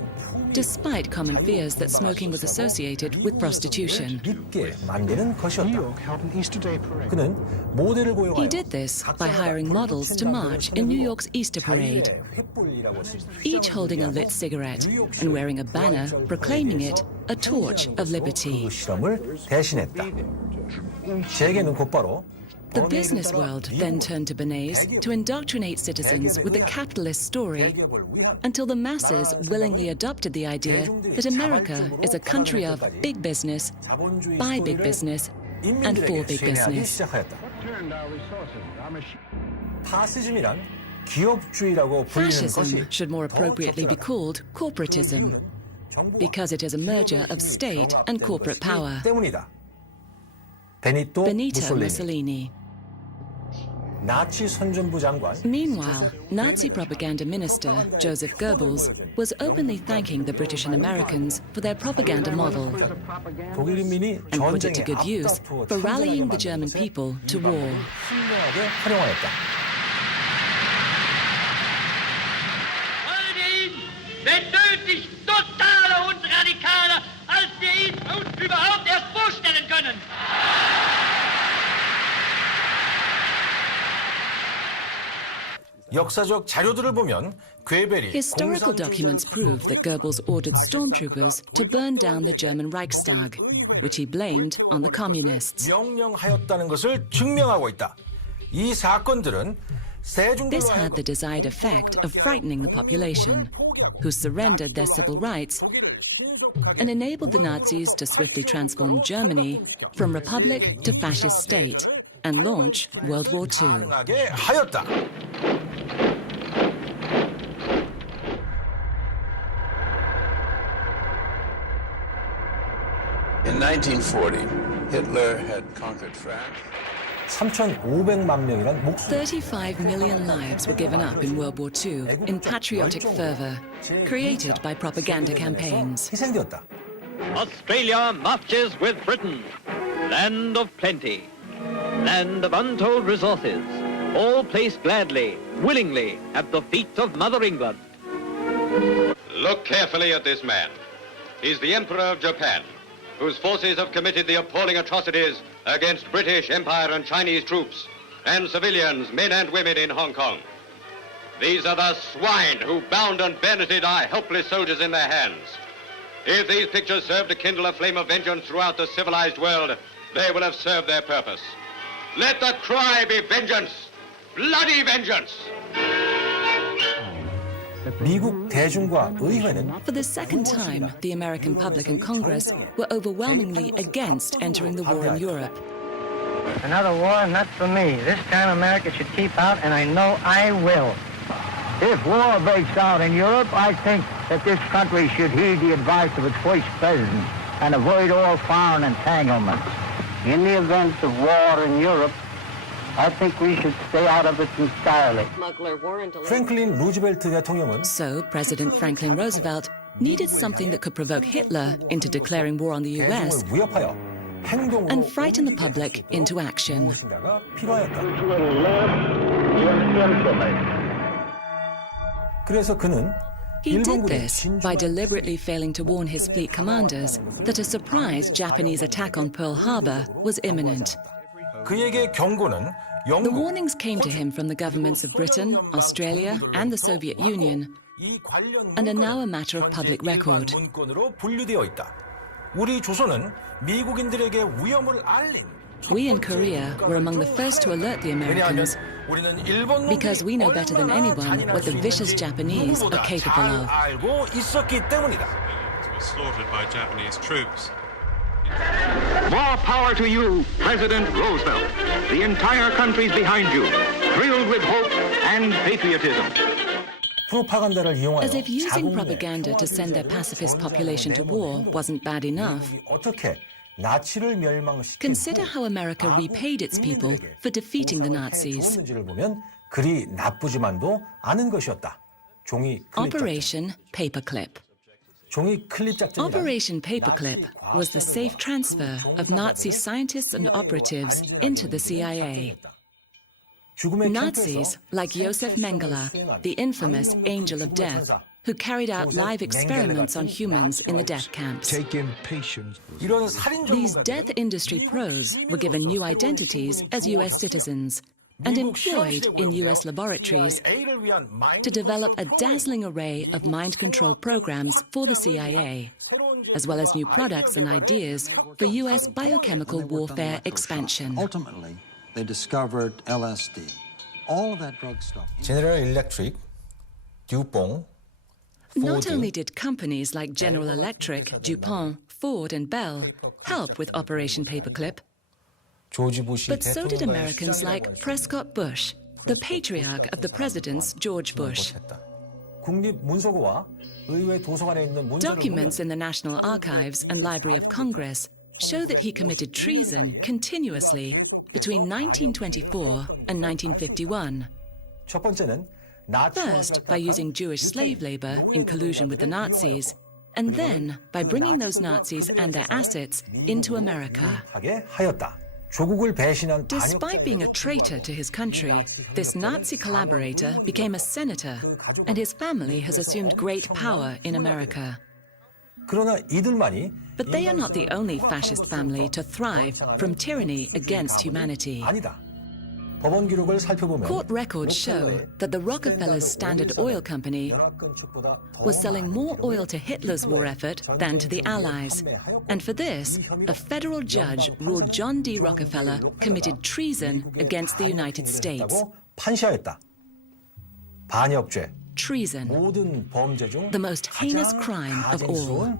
despite common fears that smoking was associated with prostitution. 믿게 만드는 것이었다. 그는 모델을 He 고용하여 did this by hiring models to march in New York's Easter parade, each holding a lit cigarette and wearing a banner proclaiming it a torch of liberty. 그 실험을 대신했다. 재계는 곧바로 The business world then turned to Bernays to indoctrinate citizens with the capitalist story until the masses willingly adopted the idea that America is a country of big business, by big business, and for big business. 파시즘이란 기업주의라고 불리는 것이 Fascism should more appropriately be called corporatism, because it is a merger of state and corporate power. 때문이다. 베니토 Benito 무솔리니. Mussolini. 나치 선전부 장관. Meanwhile, Nazi propaganda minister Joseph Goebbels was openly thanking the British and Americans for their propaganda model 독일 인민이 and put it to 전쟁에 good use 앞다투어 for rallying the 참전하게 German 만든 people 것에 to war. 훌륭하게 활용하였다. wenn nötig, totaler und radikaler, als wir ihn uns überhaupt erst vorstellen können. 역사적 자료들을 보면 괴벨이 Historical documents prove that Goebbels ordered stormtroopers to burn down the German Reichstag, which he blamed on the communists. 명령하였다는 것을 증명하고 있다. 이 사건들은 This had the desired effect of frightening the population, who surrendered their civil rights, and enabled the Nazis to swiftly transform Germany from republic to fascist state and launch World War II. 하였다. In 1940, Hitler had conquered France. 3,500만 명이란 목숨. 35 million lives were given up in World War II in patriotic fervor, created by propaganda campaigns. 희생되었다. Australia marches with Britain, land of plenty, land of untold resources, all placed gladly, willingly at the feet of Mother England. Look carefully at this man. He's the Emperor of Japan, whose forces have committed the appalling atrocities against British Empire and Chinese troops and civilians, men and women in Hong Kong. These are the swine who bound and bayoneted our helpless soldiers in their hands. If these pictures serve to kindle a flame of vengeance throughout the civilized world, they will have served their purpose. Let the cry be vengeance, bloody vengeance. 미국 대중과 의회는 For the second time, the American public and Congress were overwhelmingly against entering the war in Europe. Another war, not for me. This time America should keep out, and I know I will. If war breaks out in Europe, I think that this country should heed the advice of its first president and avoid all foreign entanglements. In the event of war in Europe, I think we should stay out of it entirely. 프랭클린 루즈벨트 대통령은 So, President Franklin Roosevelt needed something that could provoke Hitler into declaring war on the US 위협하여 행동으로 and frighten the public into action. 무엇인가가 필요하였다. 그래서 그는 He did 일본군이 this by deliberately failing to warn his fleet commanders that a surprise Japanese attack on Pearl Harbor was imminent. 그에게 경고는 The 영국, warnings came to him from the governments of Britain, Australia, and the Soviet Union, 이 관련 and are now a matter of public record. 문건으로 분류되어 있다. 우리 조선은 미국인들에게 위험을 알린 We in Korea were among the first to alert the Americans because we know better than anyone what the vicious Japanese are capable of. 알고 있었기 때문이다. Slaughtered by Japanese troops. More power to you, President Roosevelt. The entire country's behind you, thrilled with hope and patriotism. 프로파간다를 이용하여 As if using 자국내 propaganda to send their pacifist population to war wasn't bad enough. 어떻게 나치를 멸망시킨 Consider how America repaid its people for defeating the Nazis. 주었는지를 보면 그리 나쁘지만도 않은 것이었다. 종이 클립 작전. Operation Paperclip. 종이 클립 작전이란 Operation Paperclip was the safe transfer of Nazi scientists and operatives into the CIA. 죽음의 Nazis like Josef Mengele, the infamous Angel of Death, who carried out live experiments on humans in the death camps. 이런 살인 These death industry pros were given new identities as US citizens and employed in US laboratories to develop a dazzling array of mind control programs for the CIA, as well as new products and ideas for US biochemical warfare expansion. Ultimately, they discovered LSD. All of that drug stuff. General Electric, DuPont, Not only did companies like General Electric, DuPont, Ford, and Bell help with Operation Paperclip, but so did Americans like Prescott Bush, the patriarch of the presidents George Bush. 국립문서고와 의회 도서관에 있는 문서를 Documents in the National Archives and Library of Congress show that he committed treason continuously between 1924 and 1951. 첫 번째는 First, by using Jewish slave labor in collusion with the Nazis, and then by bringing those Nazis and their assets into America. Despite being a traitor to his country, this Nazi collaborator became a senator, and his family has assumed great power in America. But they are not the only fascist family to thrive from tyranny against humanity. Court records show that the Rockefeller's Standard Oil Company was selling more oil to Hitler's war effort than to the Allies. And for this, a federal judge ruled John D. Rockefeller committed treason against the United States. Treason, the most heinous crime of all.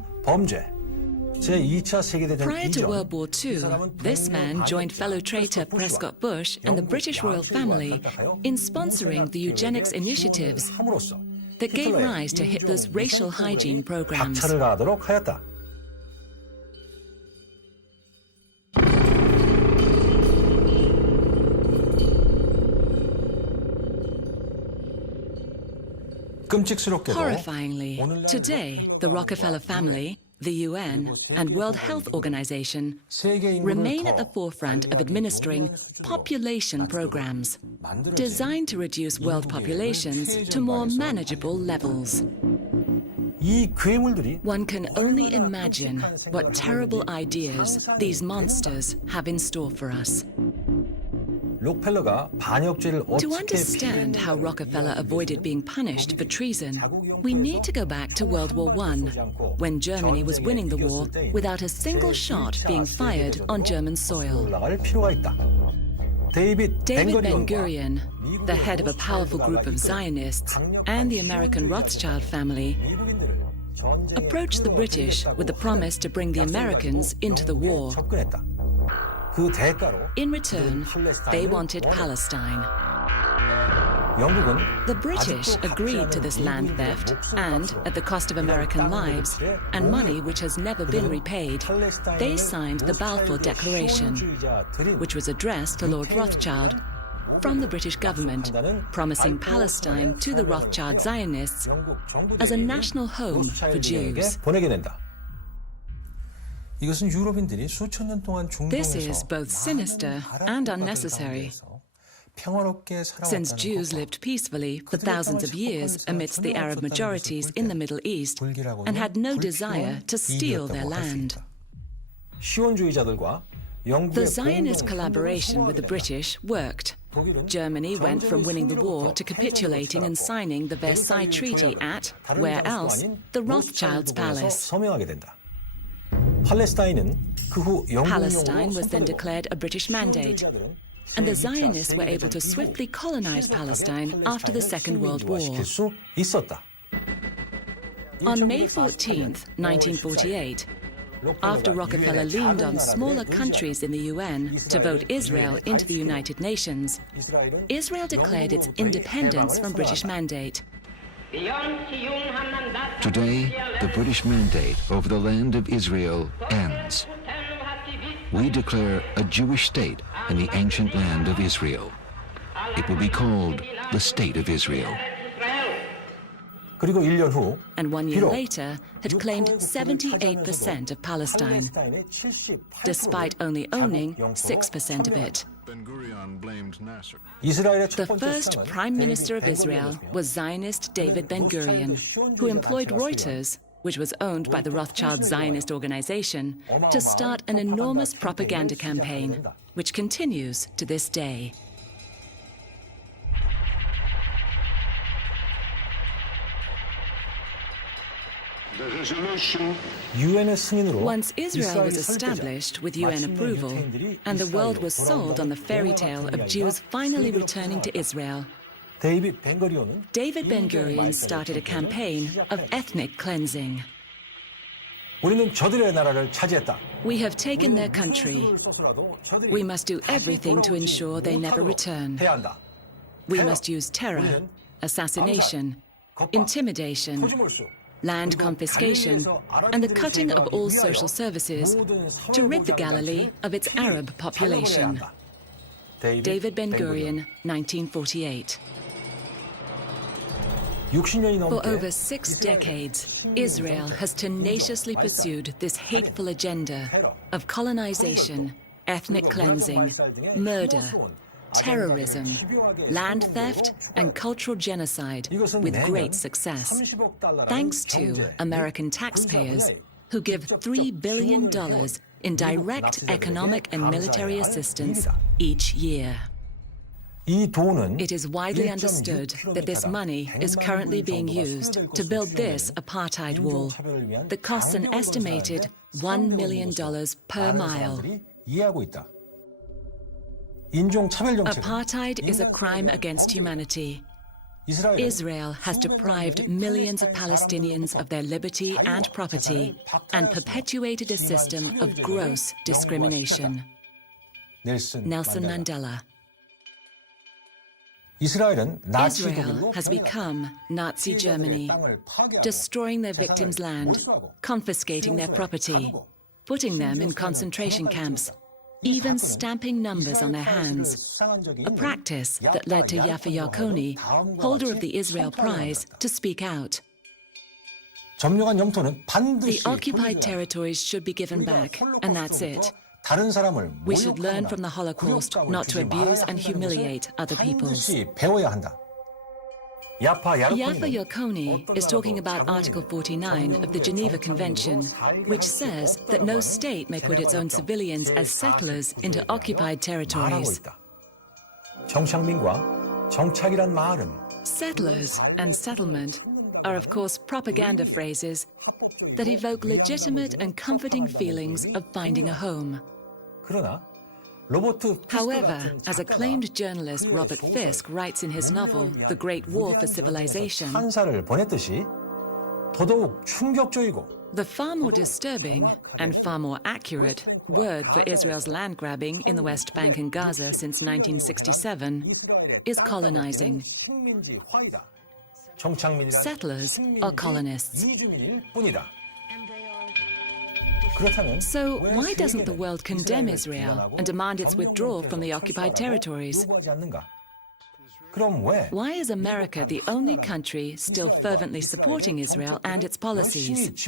Prior to World War II, this man joined fellow traitor Prescott Bush and the British royal family in sponsoring the eugenics initiatives that gave rise to Hitler's racial hygiene programs. Horrifyingly, today, the Rockefeller family, the UN, and World Health Organization remain at the forefront of administering population programs designed to reduce world populations to more manageable levels. One can only imagine what terrible ideas these monsters have in store for us. To understand how Rockefeller avoided being punished for treason, we need to go back to World War I, when Germany was winning the war without a single shot being fired on German soil. David Ben-Gurion, the head of a powerful group of Zionists and the American Rothschild family, approached the British with the promise to bring the Americans into the war. In return, they wanted Palestine. The British agreed to this land theft and, at the cost of American lives and money which has never been repaid, they signed the Balfour Declaration, which was addressed to Lord Rothschild from the British government, promising Palestine to the Rothschild Zionists as a national home for Jews. This is both sinister and unnecessary, since Jews lived peacefully for thousands of years amidst the Arab majorities in the Middle East and had no desire to steal their land. The Zionist collaboration with the British worked. Germany went from winning the war to capitulating and signing the Versailles Treaty at, where else, the Rothschilds' palace. Palestine was then declared a British mandate, and the Zionists were able to swiftly colonize Palestine after the Second World War. On May 14, 1948, after Rockefeller leaned on smaller countries in the UN to vote Israel into the United Nations, Israel declared its independence from British mandate. Today, the British mandate over the land of Israel ends. We declare a Jewish state in the ancient land of Israel. It will be called the State of Israel. And 1 year later had claimed 78% of Palestine, despite only owning 6% of it. The first Prime Minister of Israel was Zionist David Ben-Gurion, who employed Reuters, which was owned by the Rothschild Zionist organization, to start an enormous propaganda campaign, which continues to this day. Once Israel was established with UN approval, and the world was sold on the fairy tale of Jews finally returning to Israel, David Ben-Gurion started a campaign of ethnic cleansing. We have taken their country. We must do everything to ensure they never return. We must use terror, assassination, intimidation, land confiscation, and the cutting of all social services to rid the Galilee of its Arab population. David Ben-Gurion, 1948. For over 6 decades, Israel has tenaciously pursued this hateful agenda of colonization, ethnic cleansing, murder, terrorism, land theft, and cultural genocide with great success, thanks to American taxpayers who give $3 billion in direct economic and military assistance each year. It is widely understood that this money is currently being used to build this apartheid wall that costs an estimated $1 million per mile. Apartheid is a crime against humanity. Israel has deprived millions of Palestinians of their liberty and property and perpetuated a system of gross discrimination. Nelson Mandela. Israel has become Nazi Germany, destroying their victims' land, confiscating their property, putting them in concentration camps, even stamping numbers on their hands, a practice that led to Yafa Yarkoni, holder of the Israel Prize, to speak out. The occupied territories should be given back, and that's it. We should learn from the Holocaust not to abuse and humiliate other peoples. Yafa Yarkoni is talking about Article 49 of the Geneva Convention, which says that no state may put its own civilians as settlers into occupied territories. Settlers and settlement are, of course, propaganda phrases that evoke legitimate and comforting feelings of finding a home. However, as acclaimed journalist Robert Fisk writes in his novel, The Great War for Civilization, the far more disturbing and far more accurate word for Israel's land grabbing in the West Bank and Gaza since 1967 is colonizing. Settlers are colonists. So why doesn't the world condemn Israel and demand its withdrawal from the occupied territories? Why is America the only country still fervently supporting Israel and its policies?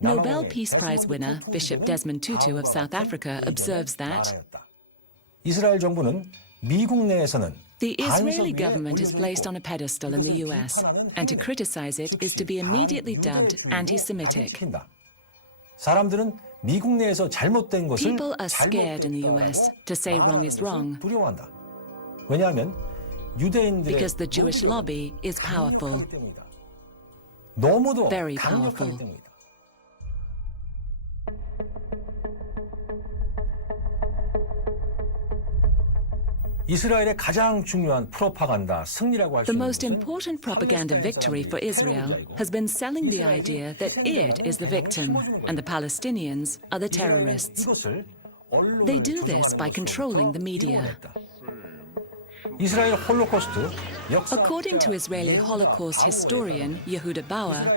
Nobel Peace Prize winner Bishop Desmond Tutu of South Africa observes that the Israeli government is placed on a pedestal in the US, and to criticize it is to be immediately dubbed anti-Semitic. People are scared in the US to say wrong is wrong, because the Jewish lobby is powerful, very powerful. The most important propaganda victory for Israel has been selling the idea that it is the victim and the Palestinians are the terrorists. They do this by controlling the media. According to Israeli Holocaust historian Yehuda Bauer,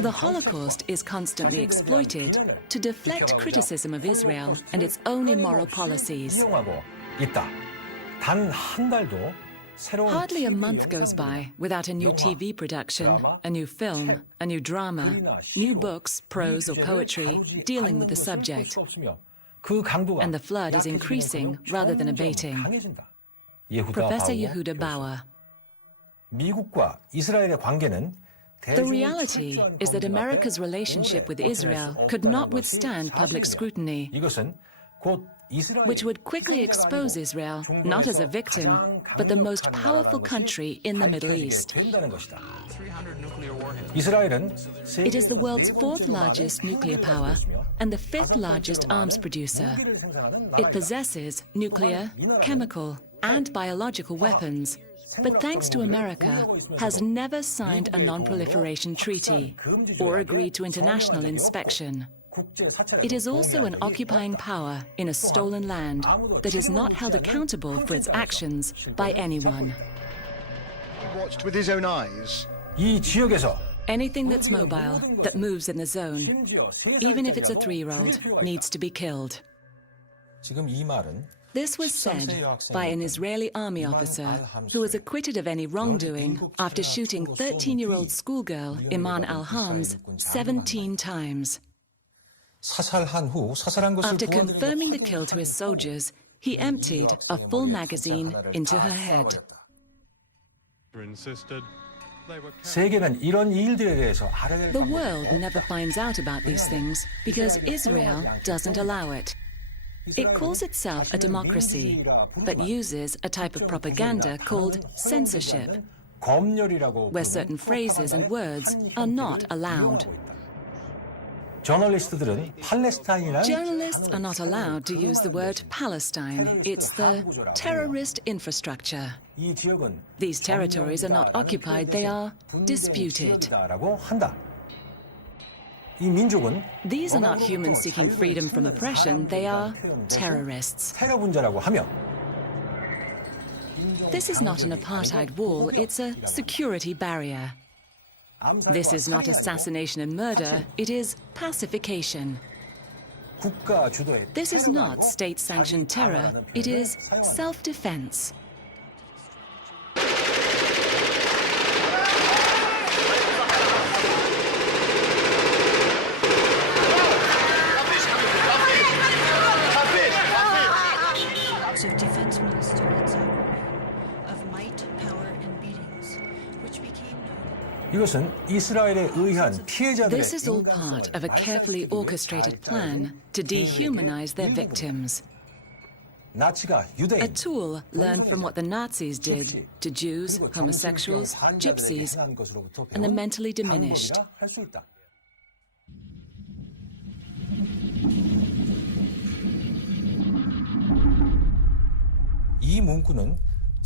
the Holocaust is constantly exploited to deflect criticism of Israel and its own immoral policies. Hardly a month goes by without a new TV production, a new film, a new drama, new books, prose or poetry dealing with the subject. And the flood is increasing rather than abating. Professor Yehuda Bauer. The reality is that America's relationship with Israel could not withstand public scrutiny, which would quickly expose Israel not as a victim, but the most powerful country in the Middle East. It is the world's 4th largest nuclear power and the 5th largest arms producer. It possesses nuclear, chemical, and biological weapons, but thanks to America, has never signed a non-proliferation treaty or agreed to international inspection. It is also an occupying power in a stolen land that is not held accountable for its actions by anyone. watched with his own eyes. 이 지역에서 Anything that's mobile, that moves in the zone, even if it's a 3-year-old, needs to be killed. 지금 이 말은 This was said by an Israeli army officer who was acquitted of any wrongdoing after shooting 13-year-old schoolgirl Iman al-Hams 17 times. 사살한 후 사살한 것을 After 보아들에게 confirming the kill to his soldiers, he emptied a full magazine into her head. 세계는 이런 일들에 대해서 알아낼 The world never finds out about these things because Israel doesn't allow it. It calls itself a democracy, but uses a type of propaganda called censorship, where certain phrases and words are not allowed. Journalists are not allowed to use the word Palestine. It's the terrorist infrastructure. These territories are not occupied, they are disputed. These are not humans seeking freedom from oppression, they are terrorists. This is not an apartheid wall, it's a security barrier. This is not assassination and murder, it is pacification. This is not state-sanctioned terror, it is self-defense. This is all part of a carefully orchestrated plan to dehumanize their victims. A tool learned from what the Nazis did to Jews, homosexuals, gypsies, and the mentally diminished.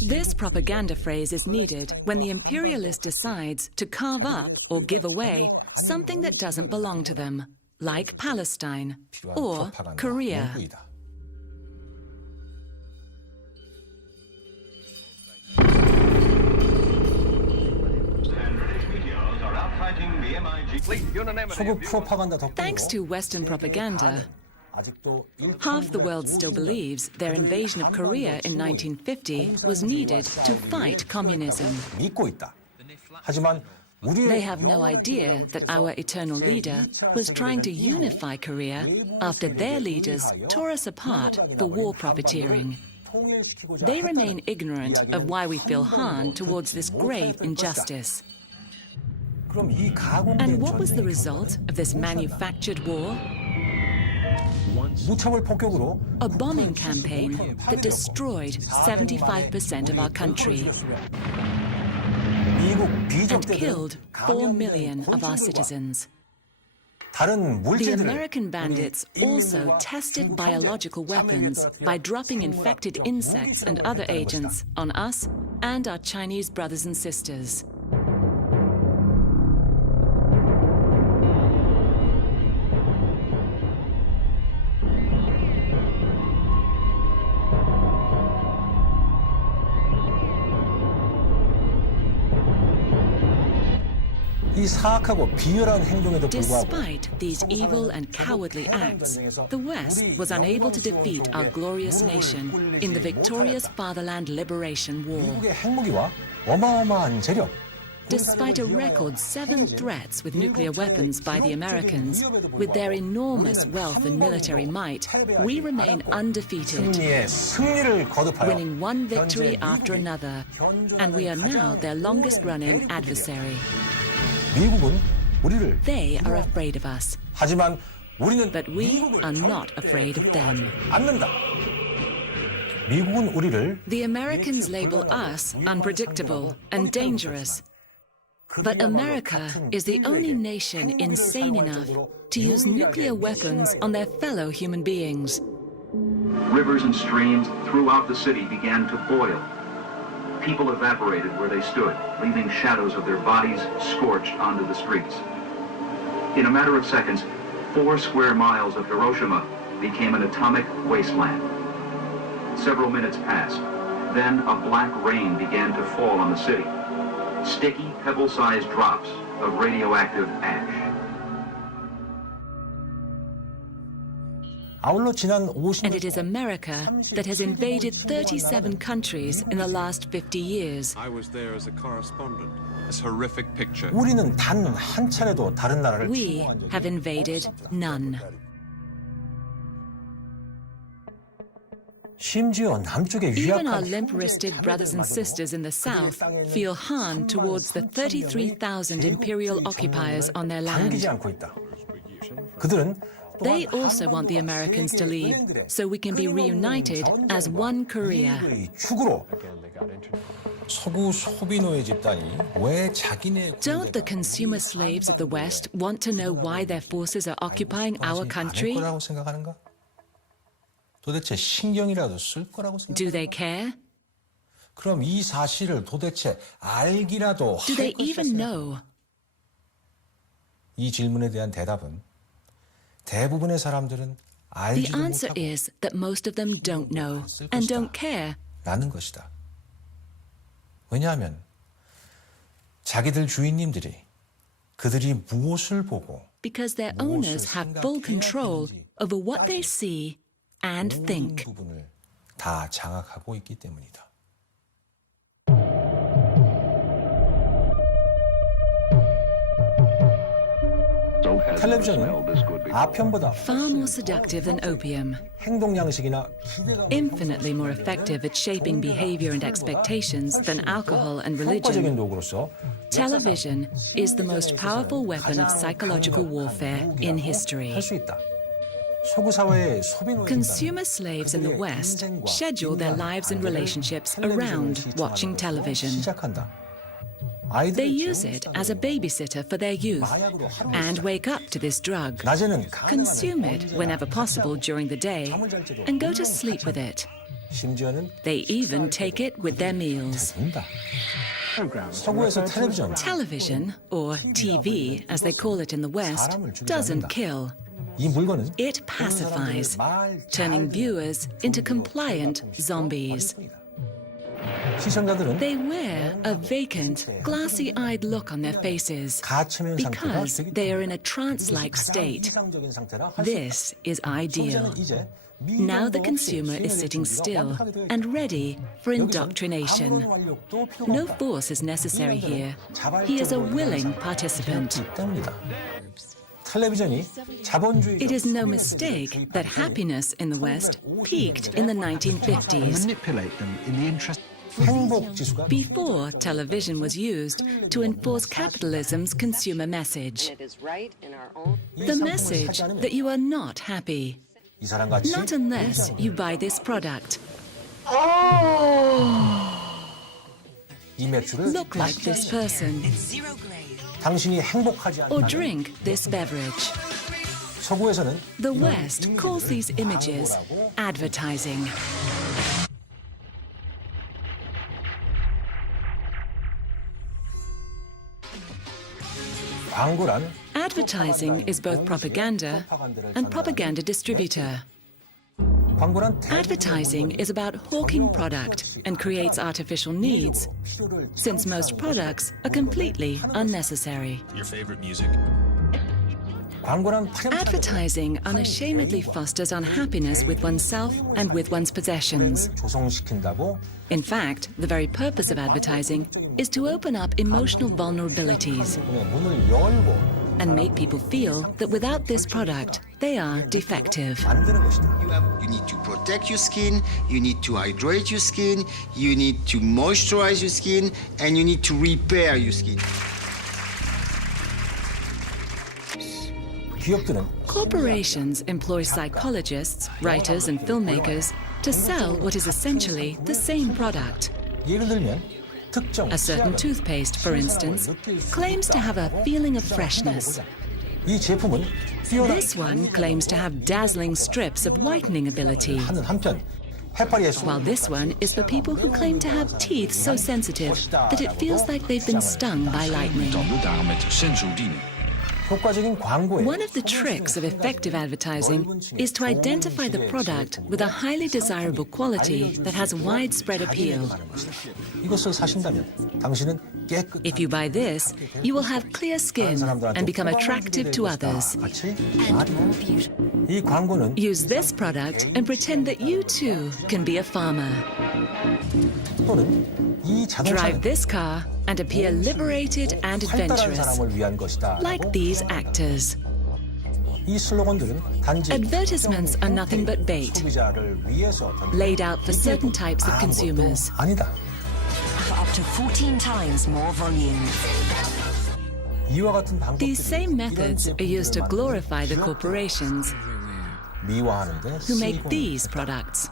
This propaganda phrase is needed when the imperialist decides to carve up or give away something that doesn't belong to them, like Palestine or Korea. Thanks to Western propaganda, half the world still believes their invasion of Korea in 1950 was needed to fight communism. They have no idea that our eternal leader was trying to unify Korea after their leaders tore us apart for war profiteering. They remain ignorant of why we feel harm towards this grave injustice. And what was the result of this manufactured war? A bombing campaign that destroyed 75% of our country and killed 4 million of our citizens. The American bandits also tested biological weapons by dropping infected insects and other agents on us and our Chinese brothers and sisters. Despite these evil and cowardly acts, the West was unable to defeat our glorious nation in the victorious Fatherland Liberation War. Despite a record 7 threats with nuclear weapons by the Americans, with their enormous wealth and military might, we remain undefeated, winning one victory after another, and we are now their longest-running adversary. They are afraid of us, but we are not afraid of them. The Americans label us unpredictable and dangerous, but America is the only nation insane enough to use nuclear weapons on their fellow human beings. Rivers and streams throughout the city began to boil. People evaporated where they stood, leaving shadows of their bodies scorched onto the streets. In a matter of seconds, 4 square miles of Hiroshima became an atomic wasteland. Several minutes passed. Then a black rain began to fall on the city. sticky, pebble-sized drops of radioactive ash. And it is America that has invaded 37 countries in the last 50 years. I was there as a correspondent. This horrific picture. 우리는 단 한 차례도 다른 나라를 We 침공한 적이 have invaded none. 심지어 남쪽의 Even 유약한 our limp-wristed brothers and sisters in the south feel harm towards the 33,000 imperial occupiers on their land. 당기지 않고 있다. 그들은 They also want the Americans to leave, so we can be reunited as one Korea. 축으로 서구 소비노예 집단이 왜 자기네 Don't the consumer slaves of the West want to know why their forces are occupying our country? 거라고 생각하는가? 도대체 신경이라도 쓸 거라고 생각? Do they care? 그럼 이 사실을 도대체 알기라도 Do they 할 even 것이었어요. know? 이 질문에 대한 대답은 대부분의 사람들은 The 알지도 answer 못하고 is that most of them don't know and don't care. 라는 것이다. 왜냐하면 자기들 주인님들이 그들이 무엇을 보고 Because their owners have full control over what they see and think. 부분을 다 장악하고 있기 때문이다. 텔레비전은 아편보다 Far more seductive than opium, 행동 양식이나 infinitely more effective at shaping behavior and expectations than alcohol and 효과적인 religion. 도구로서 Television is the most powerful weapon of psychological warfare in history. 할 수 있다. 서구 사회의 소비노예 Consumer slaves in the West schedule their lives and relationships around watching television. 시작한다. They use it as a babysitter for their youth and wake up to this drug, 낮에는 consume it whenever possible during the day, and go to sleep with it. 심지어는 They even take it with their meals. 된다. 서구에서 텔레비전 Television, or TV as they call it in the West, doesn't kill. 이 물건은 It pacifies, turning viewers into compliant zombies. 시청자들은 They wear a vacant, glassy-eyed look on their faces 가치면 상태가 because 되기 they are in a trance-like state. 이상적인 상태라 할 수 있다. This is ideal. 소비자는 이제 Now the consumer is sitting still and ready for indoctrination. No force is necessary here. He is a willing participant. 텔레비전이 자본주의 It is no mistake that happiness in the West peaked in the 1950s. 행복 지수가 Before television was used to enforce capitalism's consumer message. The message that you are not happy. 이 사람 같이 Not unless you buy this product. 이 맥주를 Look like this person. 당신이 행복하지 Or 않다면 drink this beverage. 서구에서는 The West calls these images advertising. 광고란 Advertising is both propaganda and propaganda distributor. 광고란 Advertising is about hawking product and creates artificial needs, since most products are completely unnecessary. Your favorite music? 광고란 Advertising unashamedly fosters unhappiness with oneself and with one's possessions. 조성시킨다고 In fact, the very purpose of advertising is to open up emotional vulnerabilities 문을 열고 and make people feel that without this product, they are defective. 만드는 것이다. You need to protect your skin, you need to hydrate your skin, you need to moisturize your skin, and you need to repair your skin. 기업들은 Corporations employ psychologists, writers, and filmmakers to sell what is essentially the same product. 예를 들면 특정 A certain toothpaste, for instance, claims to have a feeling of freshness. 이 제품은 뛰어난 This one claims to have dazzling strips of whitening ability, 하는 한편 해파리의 while this one is for people who claim to have teeth so sensitive that it feels like they've been stung by lightning. 효과적인 광고에 One of the tricks of effective advertising is to identify the product with a highly desirable quality that has widespread appeal. 이것을 사신다면 당신은 깨끗. If you buy this, you will have clear skin and become attractive to others. 이 광고는 Use this product and pretend that you too can be a farmer. 또는 이 Drive 자동차는 this car and appear liberated and 활달한 adventurous, 사람을 위한 것이다. like these actors. 이 슬로건들은 단지 Advertisements are nothing but bait, 소비자를 위해서 laid out for certain types of consumers. 아니다. For up to 14 times more volume. 이와 같은 These same methods are used to glorify the corporations 미화하는데 who make these products.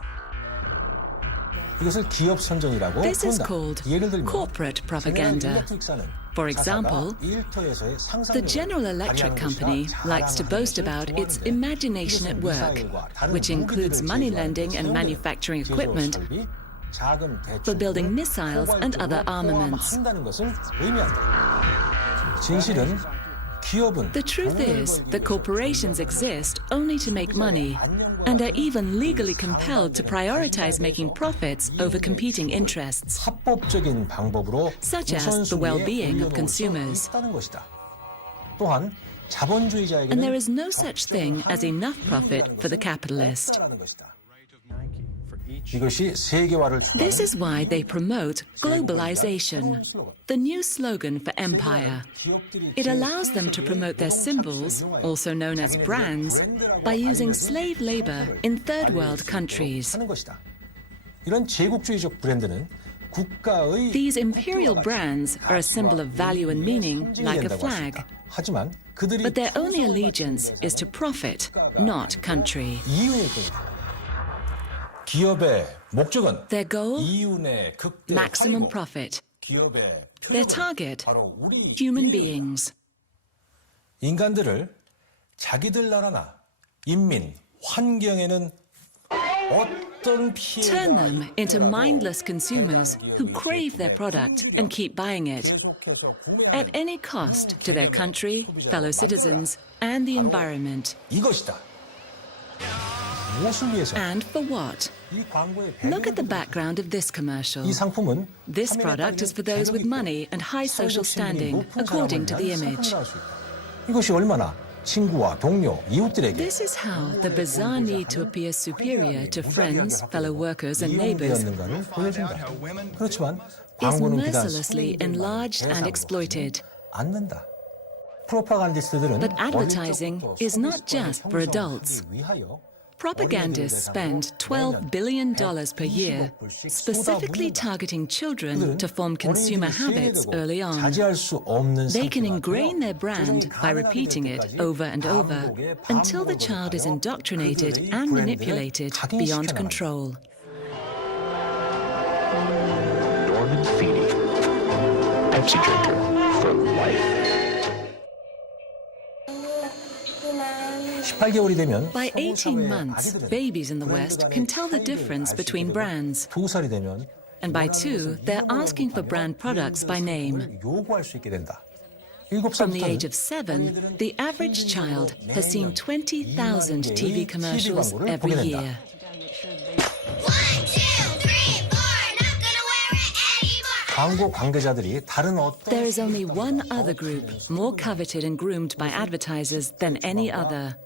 이것을 기업 선전이라고 This is 부른다. called 예를 들면 corporate propaganda. For example, the General Electric Company likes to boast about its imagination at work, which includes money lending and manufacturing equipment for building missiles and other armaments. 진실은 기업은 The truth is that corporations exist only to make money and are even legally compelled to prioritize making profits over competing interests, 합법적인 방법으로 such as the well-being of consumers. 또한 And 자본주의자에게는 there is no such thing as enough profit for the capitalist. 이것이 세계화를 This is why they promote globalization, the new slogan for empire. It allows them to promote their symbols, also known as brands, by using slave labor in third world countries. 이런 제국주의적 브랜드는 국가의 These imperial brands are a symbol of value and meaning, like a flag. 하지만 그들이 But their only allegiance is to profit, not country. 이윤일 겁니다. 기업의 목적은 Their goal? 이윤의 극대 Maximum profit. 기업의 Their target? Human beings. 인간들을 자기들 나라나 인민, 환경에는 어떤 피해가 Turn them into mindless consumers who crave their product and keep buying it at any cost to their country, fellow citizens, and the environment. 이것이다. 무엇을 위해서? And for what? 이 광고의 Look at the background of this commercial. 이 상품은 This product is for those with money and high social standing, according to the image. 이것이 얼마나 친구와 동료, 이웃들에게 This is how the bizarre need to appear superior to friends, fellow workers, and neighbors 이용되었는가를 보여준다. 그렇지만 is 광고는 비단 mercilessly enlarged and exploited. 않는다. 프로파간디스트들은 But advertising is not just for adults. Propagandists spend $12 billion per year specifically targeting children to form consumer habits early on. They can ingrain their brand by repeating it over and over until the child is indoctrinated and manipulated beyond control. Norman Feeney, Pepsi drinker for life. 18개월이 되면 By 18 months, babies in the West can tell the difference between brands. 2살이 되면 And by 2, they're asking for brand products by name. 요구할 수 있게 된다. From the age of 7, the average child has seen 20,000 TV commercials every year. 광고 관계자들이 다른 어떤 There is only one other group more coveted and groomed by advertisers than any other: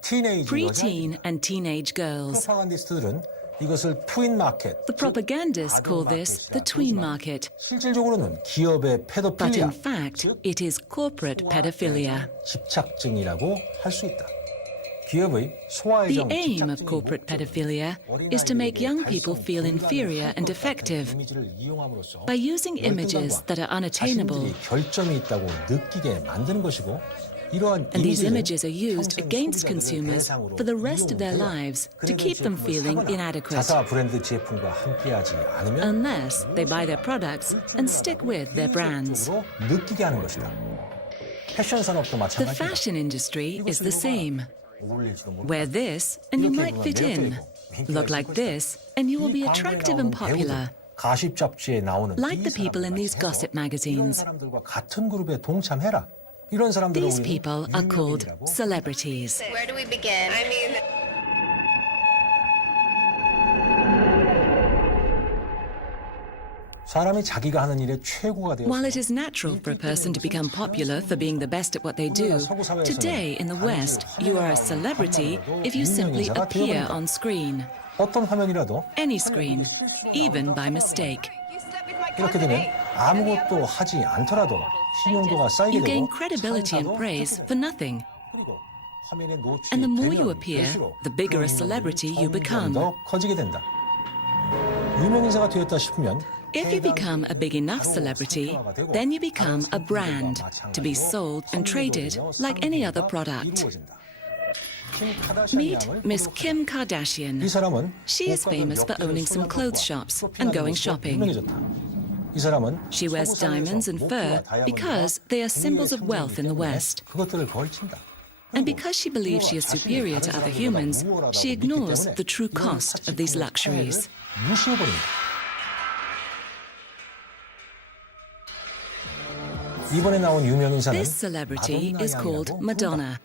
preteen and teenage girls. 프로파간디스트들은 이것을 트윈 마켓. The propagandists call this the tween market. 실질적으로는 기업의 But 페도필리아, in fact, it is corporate pedophilia. 집착증이라고 할 수 있다. 기업의 The 소아의정 aim of corporate pedophilia is to make young people feel inferior and defective 이미지를 이용함으로써 by using images that are unattainable. 자신들이 결점이 있다고 느끼게 만드는 것이고 이러한 And these 이미지는 images are used against consumers for the rest of their lives to keep them feeling inadequate, 자사 브랜드 제품과 함께하지 않으면 unless they buy their products and stick with their brands. 느끼게 하는 것이다. 패션 산업도 The 마찬가지다. fashion industry is the same. Wear this and you might fit in. Look like this and you will be attractive and popular, 가십 잡지에 나오는 like the people in these gossip magazines. 사람들과 같은 그룹에 동참해라. 이런 사람들을 These 우리는 people are called 유명인이라고 celebrities. Where do we begin? I mean... 사람이 자기가 하는 일의 최고가 되어서 While it is natural for a person to become popular for being the best at what they do, today in the West, you are a celebrity if you simply appear on screen. 어떤 화면이라도 Any screen, even by mistake. 이렇게 되면 아무것도 하지 않더라도 신용도가 쌓이게 You gain 되고 credibility and praise for nothing. 그리고 화면에 노출이 And the more you 되면 appear, 될수록 the bigger a 그 celebrity you 점점 become. 더 커지게 된다. 유명인사가 되었다 싶으면 If you become a big enough celebrity, then you become a brand to be sold and traded like any other product. Meet Miss Kim Kardashian. 이 사람은 She is famous for owning some clothes shops and going shopping. 이 사람은 She wears diamonds and fur because they are symbols of wealth in the West. 그것들을 걸친다. And because she believes she is superior to other humans, she ignores the true cost of these luxuries. 무시해버립니다. 이번에 나온 유명인사는 This celebrity is called Madonna.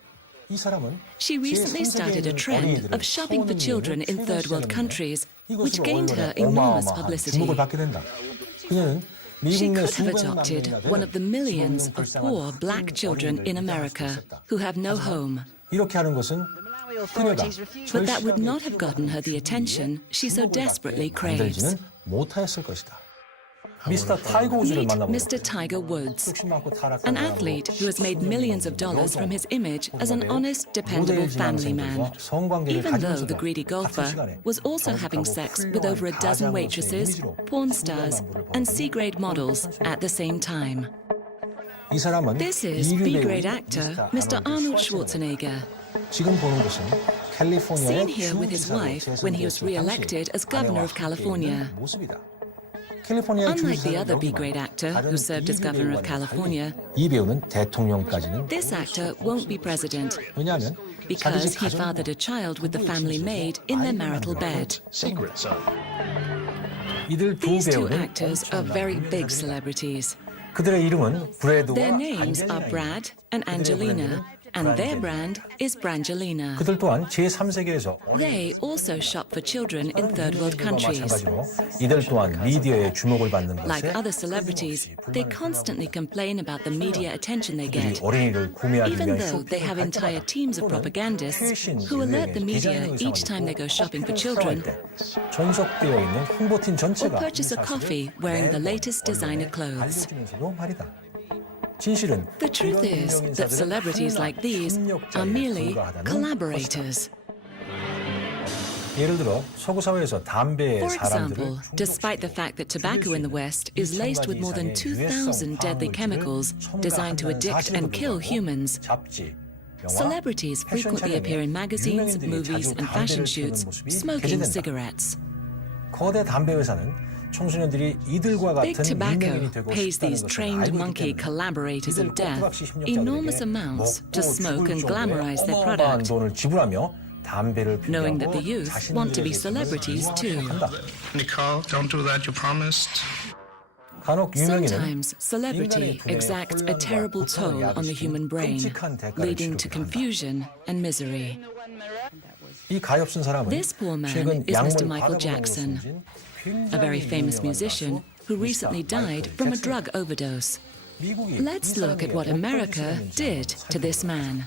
이 사람은 She recently started a trend of shopping for children in third world countries, which gained her enormous publicity. 주목을 받게 된다. 그녀는 She 미국 내 could have 수백만 adopted 명이나 one of the 되는 millions of poor black children in America who have no home. 이렇게 하는 것은 그녀가 But that would not have gotten her the attention she so desperately craves. 만들지는 못하였을 것이다. 미스터 타이거 우즈를 Meet 만나보고 Mr. Tiger Woods, 욕심 많고 타락한 an athlete who has made millions of dollars from his image as an honest, dependable family man. Even though the greedy golfer was also having sex with over a dozen waitresses, porn stars, and C-grade models at the same time. 이 사람은 This is B-grade actor Mr. Arnold Schwarzenegger. 지금 보는 것은 캘리포니아의 Seen here with his wife when he was re-elected as governor of California. Unlike the other B-grade actor who served as governor of California, 이 배우는 대통령까지는 this actor won't be president 왜냐하면 because he fathered a child with the family maid in their marital bed. 이들 두 These two 배우는 actors are very big celebrities. 그들의 이름은 브래드와 Their names are 안젤리나입니다. Brad and Angelina, and their brand is Brangelina. 그들 또한 제3세계에서 They also shop for children in third world countries. 마찬가지로 이들 또한 미디어의 주목을 받는 Like 것에 other celebrities, they constantly complain about the media attention they get, 어린이를 구매하기 even 위한 though they have entire teams of propagandists who alert the media each time they go shopping for children 전속되어 있는 홍보팀 or 전체가 purchase a coffee wearing the latest designer clothes. 알려주면서도 말이다. 진실은 The truth is that celebrities like these are merely collaborators. 예를 들어 서구 사회에서 담배에 For 사람들을 example, despite the fact that tobacco in the West is laced with more than 2,000 deadly chemicals designed to addict and kill humans, celebrities frequently appear in magazines, movies, and fashion shoots smoking cigarettes. 거대 담배 회사는 청소년들이 이들과 Big 같은 tobacco 유명인이 되고 pays 싶다는 these 것을 trained 알고 monkey 있기 때문에 collaborators of 이들 death 꼭두각시 enormous 협력자들에게 amounts to 먹고 smoke and 죽을 glamorize their 정도의 product, 어마어마한 돈을 지불하며 담배를 knowing that 피우고 the youth want to be celebrities too. Nicole, don't do that, you promised. 간혹 유명인은 Sometimes celebrity exacts a terrible toll on the human brain, leading to confusion and misery. 이 가엾은 사람은 This poor man 최근 is Mr. 약물 Michael 과다분양으로 Jackson, 숨진 a very famous musician who recently died from a drug overdose. Let's look at what America did to this man.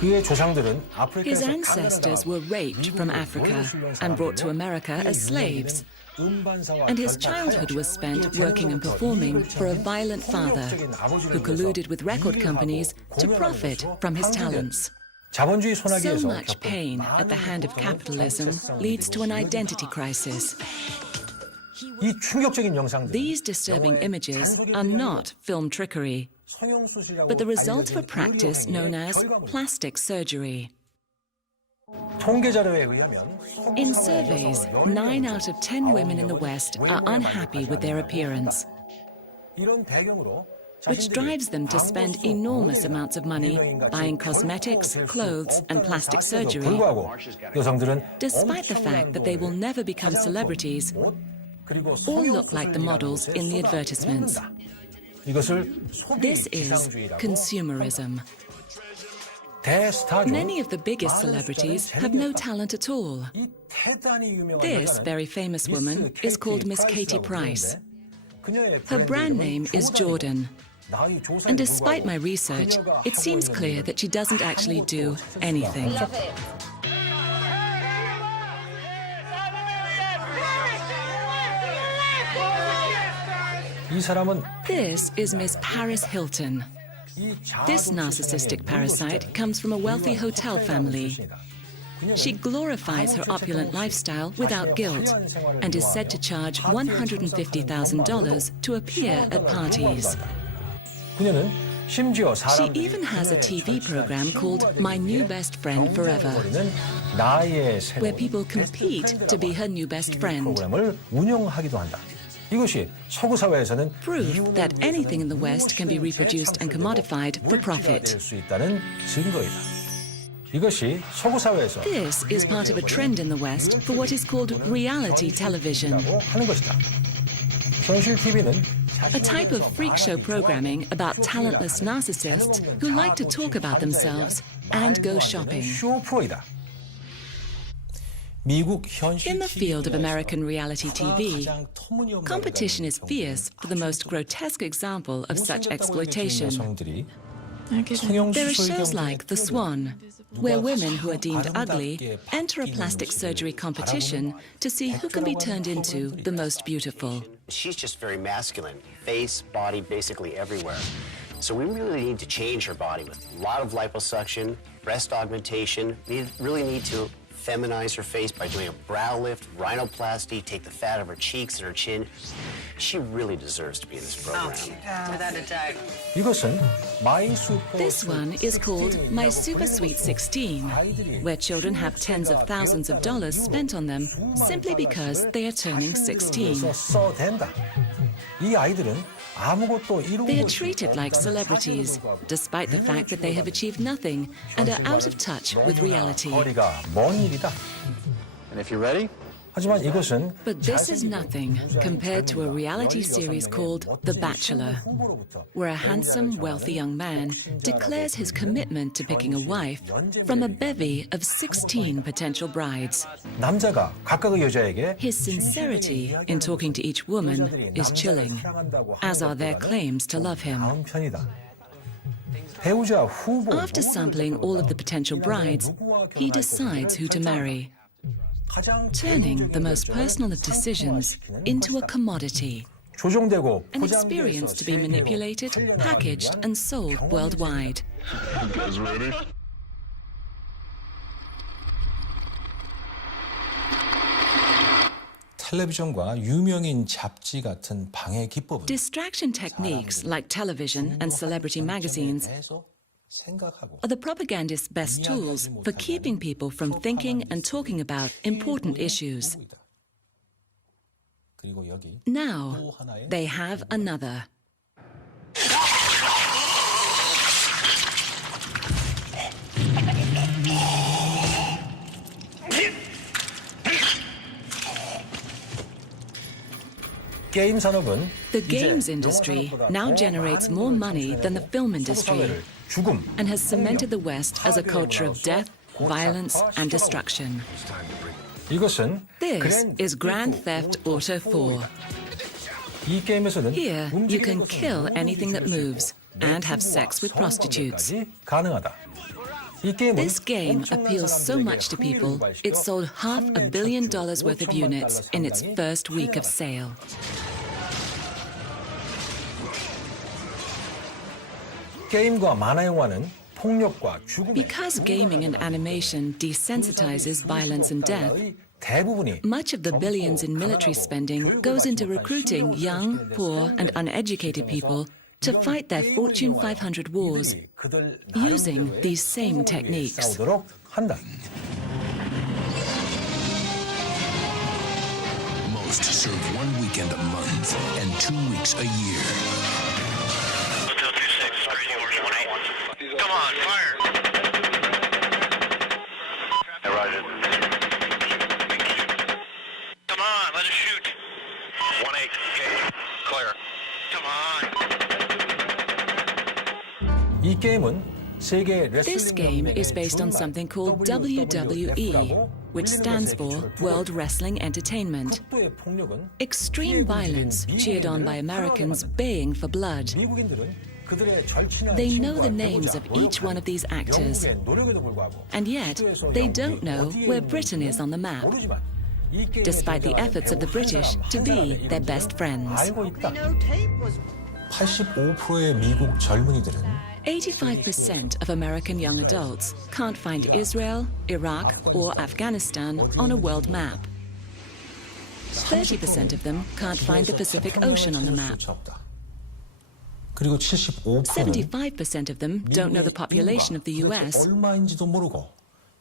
그의 조상들은 His 아프리카에서 ancestors were raped from Africa and brought to America as slaves, and his childhood was spent working and performing for a violent father who colluded with record companies to profit from his talents. 자본주의 So 소나기에서 much pain at the hand of capitalism leads to an identity crisis. 이 충격적인 영상들 These disturbing images are not film trickery, but the result of a practice known as plastic surgery. 통계 자료에 의하면 In surveys, 9 out of 10 women in the West are unhappy with their appearance, 이런 배경으로 which drives them to spend enormous amounts of money buying cosmetics, clothes, and plastic surgery, 불구하고 여성들은 despite the fact that they will never become celebrities or look like the models in the advertisements. This is consumerism. Many of the biggest celebrities have no talent at all. This very famous woman is called Miss Katie Price. Her brand name is Jordan. And despite my research, it seems clear that she doesn't actually do anything. This is Miss Paris Hilton. This narcissistic parasite comes from a wealthy hotel family. She glorifies her opulent lifestyle without guilt and is said to charge $150,000 to appear at parties. She even has a TV program called My New Best Friend Forever, where people compete to be her new best friend. Proof that anything in the West can be reproduced and commodified for profit. This is part of a trend in the West for what is called reality television. A type of freak show programming about talentless narcissists who like to talk about themselves and go shopping. In the field of American reality TV, competition is fierce for the most grotesque example of such exploitation. There are shows like The Swan, where women who are deemed ugly enter a plastic surgery competition to see who can be turned into the most beautiful. She's just very masculine, face, body, basically everywhere. So we really need to change her body with a lot of liposuction, breast augmentation. We really need to feminize her face by doing a brow lift, rhinoplasty, take the fat of her cheeks and her chin. She really deserves to be in this program. Without a doubt. This one is called My Super Sweet 16, where children have tens of thousands of dollars spent on them simply because they are turning 16. They are treated like celebrities, despite the fact that they have achieved nothing and are out of touch with reality. And if you're ready? But this is nothing compared to a reality series called The Bachelor, where a handsome, wealthy young man declares his commitment to picking a wife from a bevy of 16 potential brides. His sincerity in talking to each woman is chilling, as are their claims to love him. After sampling all of the potential brides, he decides who to marry, turning the most personal of decisions into a commodity, an experience to be manipulated, packaged, and sold worldwide. You guys ready? 텔레비전과 유명인 잡지 같은 방해 기법은 Distraction techniques like television and celebrity magazines are the propagandist's best tools for keeping people from thinking and talking about important issues. Now, they have another. The games industry now generates more money than the film industry and has cemented the West as a culture of death, violence, and destruction. This is Grand Theft Auto 4. Here, you can kill anything that moves and have sex with prostitutes. This game appeals so much to people, it sold $500 million worth of units in its first week of sale. Because gaming and animation desensitizes violence and death, much of the billions in military spending goes into recruiting young, poor, and uneducated people to fight their Fortune 500 wars using these same techniques. Most serve 1 weekend a month and 2 weeks a year. Hotel 26, Crazy Horse 18. Come on, fire! Hey, Roger. Come on, let us shoot. 18, Gage, clear. Come on. 이 게임은 세계 This game is based on something called WWE, which stands for World Wrestling Entertainment. Extreme violence cheered on by Americans baying for blood. They know the names of each one of these actors, and yet they don't know where Britain is on the map, despite the efforts of the British to be their best friends. 85%의 미국 젊은이들은 85% of American young adults can't find Israel, Iraq, or Afghanistan on a world map. 30% of them can't find the Pacific Ocean on the map. 그리고 75%는 75% of them don't know the population of the US, 얼마인지도 모르고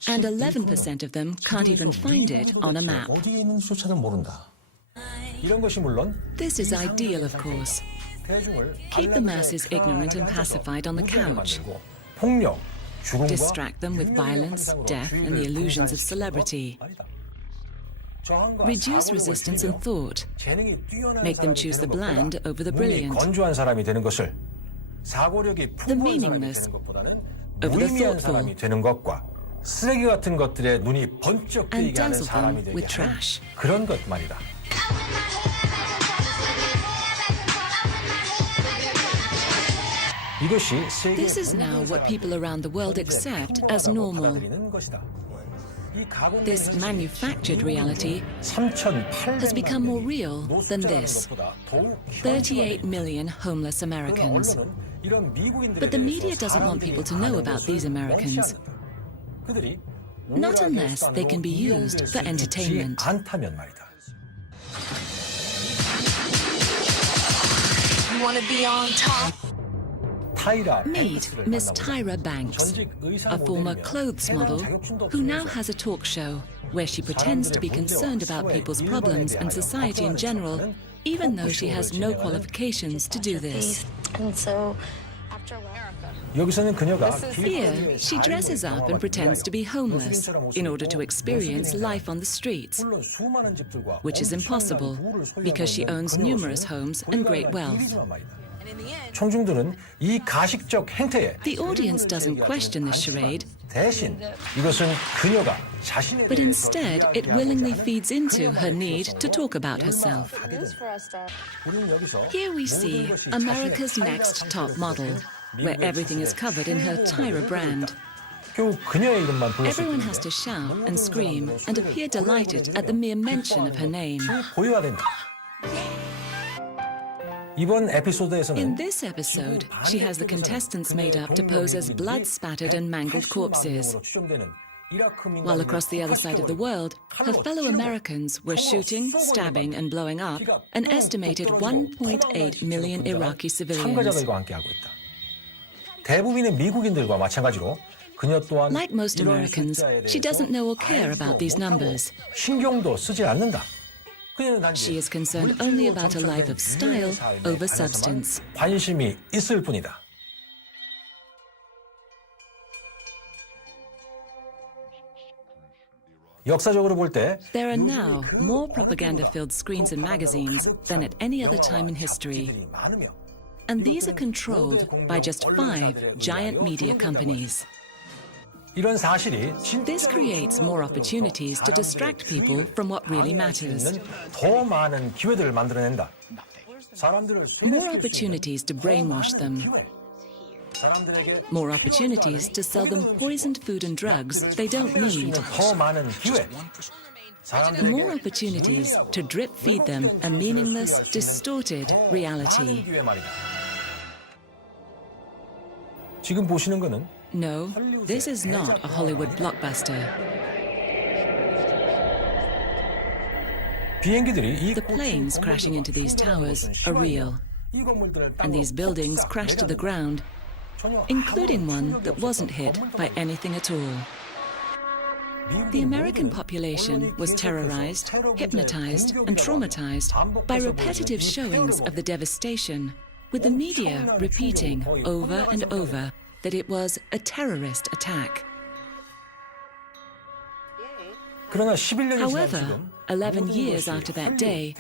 and 11% of them can't even find it on a map. 어디에 있는지조차도 모른다. 이런 것이 물론 This is ideal, of course. Keep the masses ignorant and pacified on the couch. 폭력, Distract them with violence, death, and the illusions of celebrity. Reduce resistance and thought. Make them choose the bland over the brilliant. 건조한 사람이 되는 것을 사고력이 The 풍부한 사람이 meaningless 되는 것보다는 over the 무의미한 thoughtful. 사람이 되는 것과 쓰레기 같은 것들에 눈이 번쩍 And 뜨이게 하는 dazzle 사람이 them 되게 with 하는 trash. 그런 것 말이다. 이것이 세계 This is now what people around the world accept as normal. This manufactured reality has become more real than this. 38 million homeless Americans. But the media doesn't want people to know about these Americans. Not unless they can be used for entertainment. You want to be on top? Meet Miss Tyra Banks, a former clothes model who now has a talk show where she pretends to be concerned about people's problems and society in general, even though she has no qualifications to do this. And so, Here, she dresses up and pretends to be homeless in order to experience life on the streets, which is impossible because she owns numerous homes and great wealth. 청중들은 이 가식적 행태에 The audience doesn't question this charade, 대신 이것은 그녀가 자신에 but instead it willingly feeds into her need to talk about herself. Here we see America's Next Top Model, where everything is covered in her Tyra brand. 겨우 그녀의 이름만 Everyone 불렀을 has to shout and scream and appear delighted at the mere mention of her name. 보여야 된다. 이번 에피소드에서는 In this episode, she has the contestants made up to pose as blood-spattered and mangled corpses, while across the other side of the world, her fellow Americans were shooting, stabbing, and blowing up an estimated 1.8 million Iraqi civilians. 참가자들과 함께하고 있다. 대부분의 미국인들과 마찬가지로 그녀 또한 Like most Americans, she doesn't know or care about these numbers. 신경도 쓰지 않는다. She is concerned only about a life of style over substance. 관심이 있을 뿐이다. 역사적으로 볼 때 There are now more propaganda-filled screens and magazines than at any other time in history. And these are controlled by just 5 giant media companies. 이런 사실이 This creates more opportunities to distract people from what really matters. 더 많은 기회들을 만들어낸다. More opportunities to brainwash them. More opportunities to sell them poisoned food and drugs they don't need. 더 많은 기회. More opportunities to drip feed them a meaningless, distorted reality. 지금 보시는 거는 No, this is not a Hollywood blockbuster. 비행기들이 The planes crashing into these towers are real, and these buildings crashed to the ground, including one that wasn't hit by anything at all. The American population was terrorized, hypnotized, and traumatized by repetitive showings of the devastation, with the media repeating over and over that it was a terrorist attack. However, 11 years after that day,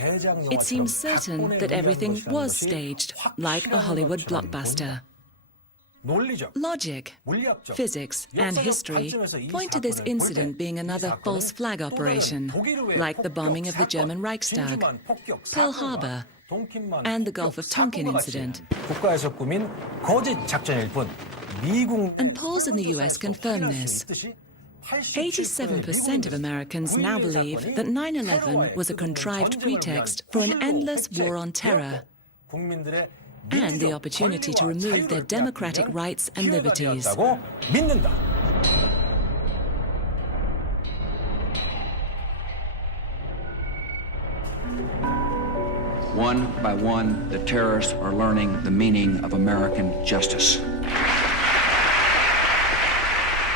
it seems certain that everything was staged like a Hollywood blockbuster. Logic, physics, and history point to this incident being another false flag operation, like the bombing of the German Reichstag, Pearl Harbor, and the Gulf of Tonkin incident. 국가에서 꾸민 거짓 작전일 뿐 And polls in the US confirm this. 87% of Americans now believe that 9/11 was a contrived pretext for an endless war on terror and the opportunity to remove their democratic rights and liberties. One by one, the terrorists are learning the meaning of American justice.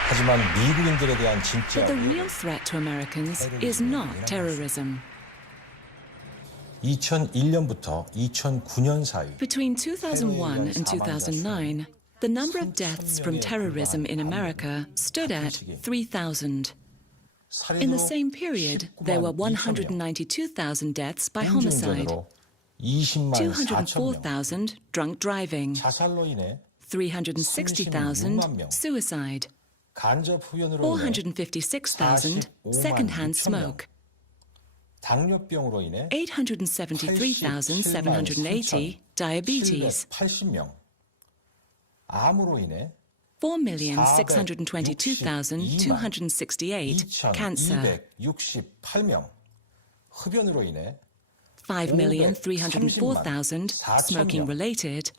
하지만 미국인들에 대한 진짜 But the real threat to Americans is not terrorism. 2001년부터 2009년 사이 Between 2001 and 2009, the number of deaths from terrorism in America stood at 3,000. In the same period, there were 192,000 deaths by homicide, 204,000 drunk driving, 360,000 suicide, 456,000 second-hand smoke, 873,780 diabetes, 4,622,268 cancer, 5,304,000 smoking-related,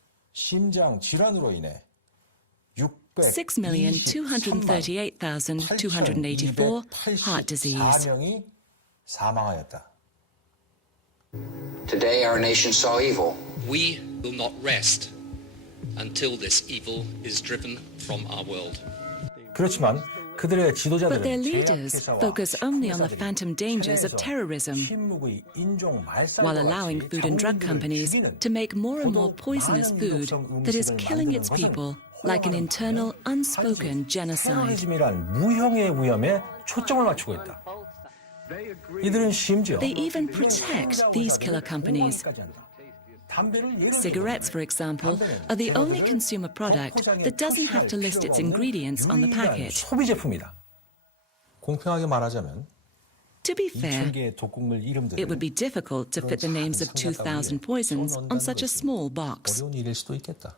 6,238,284 heart disease. Today our nation saw evil. We will not rest until this evil is driven from our world. 그렇지만 그들의 지도자들은 But their leaders focus only on the phantom dangers of terrorism, while allowing food and drug companies to make more and more poisonous food that is killing its people like an internal, unspoken genocide. 무형의 위험에 초점을 맞추고 있다. 이들은 심지어 They even protect these killer companies. Cigarettes, for example, are the only consumer product that doesn't have to list its ingredients on the package. 소비 제품이다. 공평하게 말하자면 To be fair, it would be difficult to fit the names of 2,000 poisons on such a small box. 어려운 일일 수도 있겠다.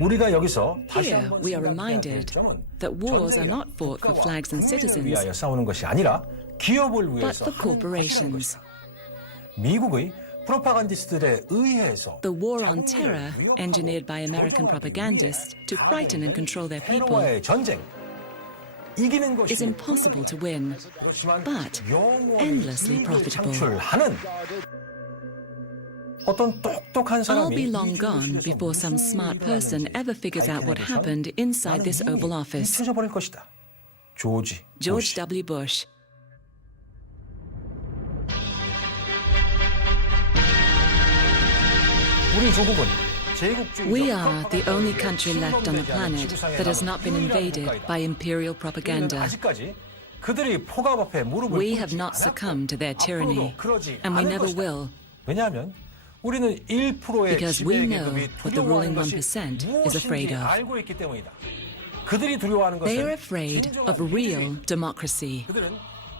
우리가 여기서 Here we are reminded that wars are not fought for flags and citizens, 위하여 싸우는 것이 아니라 기업을 but 위해서 for corporations. 미국의 프로파간디스트들에 의해서 The war on terror, engineered by American propagandists to frighten and control their people, 평화의 전쟁 이기는 것이 is impossible to win, but endlessly profitable. 창출하는 어떤 똑똑한 I'll 사람이 be long gone before some smart person ever figures out what happened inside this Oval Office. 잊혀져버릴 것이다. George W. Bush. 우리 조국은 We are the only country left on the planet that has not been invaded by imperial propaganda. 아직까지 그들이 포갑 앞에 무릎을 We have not succumbed to their tyranny, and we never will. 왜냐하면 우리는 1%의 Because we know 지배계급이 what the ruling 두려워하는 것이 1% is 무엇인지 afraid of. 알고 있기 때문이다. 그들이 두려워하는 They are 것은 afraid of real democracy.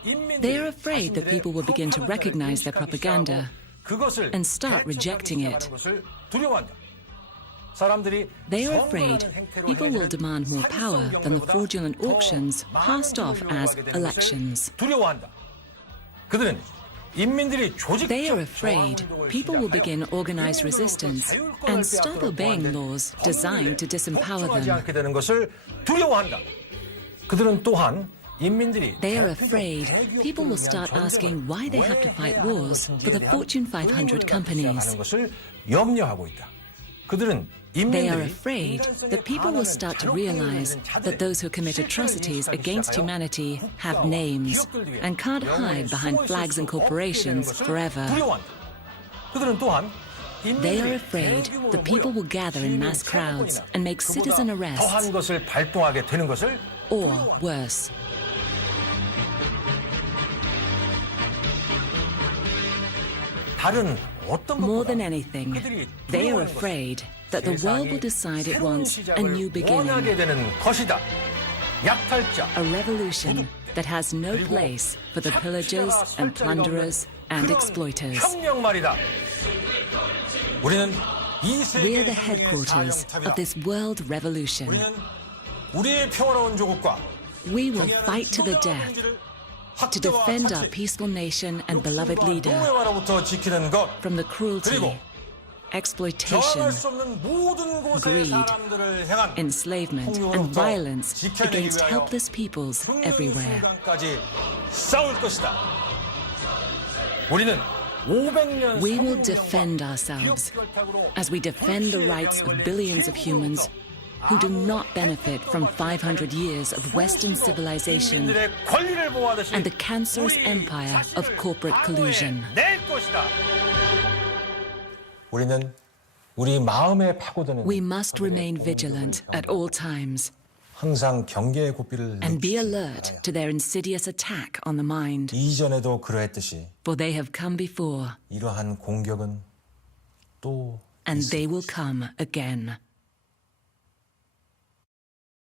They are afraid that people will begin to recognize their propaganda and start rejecting it. They are afraid people will demand more power than the fraudulent auctions passed off as elections. They are afraid people will begin organized resistance and stop obeying laws designed to disempower them. They are afraid people will start asking why they have to fight wars for the Fortune 500 companies. They are afraid that people will start to realize that those who commit atrocities against humanity have names and can't hide behind flags and corporations forever. They are afraid that people will gather in mass crowds and make citizen arrests, or worse. 다른 More than anything, they are afraid that the world will decide it wants a new beginning. A revolution that has no place for the pillagers and plunderers and exploiters. We are the headquarters of this world revolution. We will fight to the death to defend our peaceful nation and beloved leader from the cruelty, exploitation, greed, enslavement, and violence against helpless peoples everywhere. We will defend ourselves as we defend the rights of billions of humans who do not benefit from 500 years of Western civilization and the cancerous empire of corporate collusion. We must remain vigilant at all times and be alert to their insidious attack on the mind. For they have come before, and they will come again.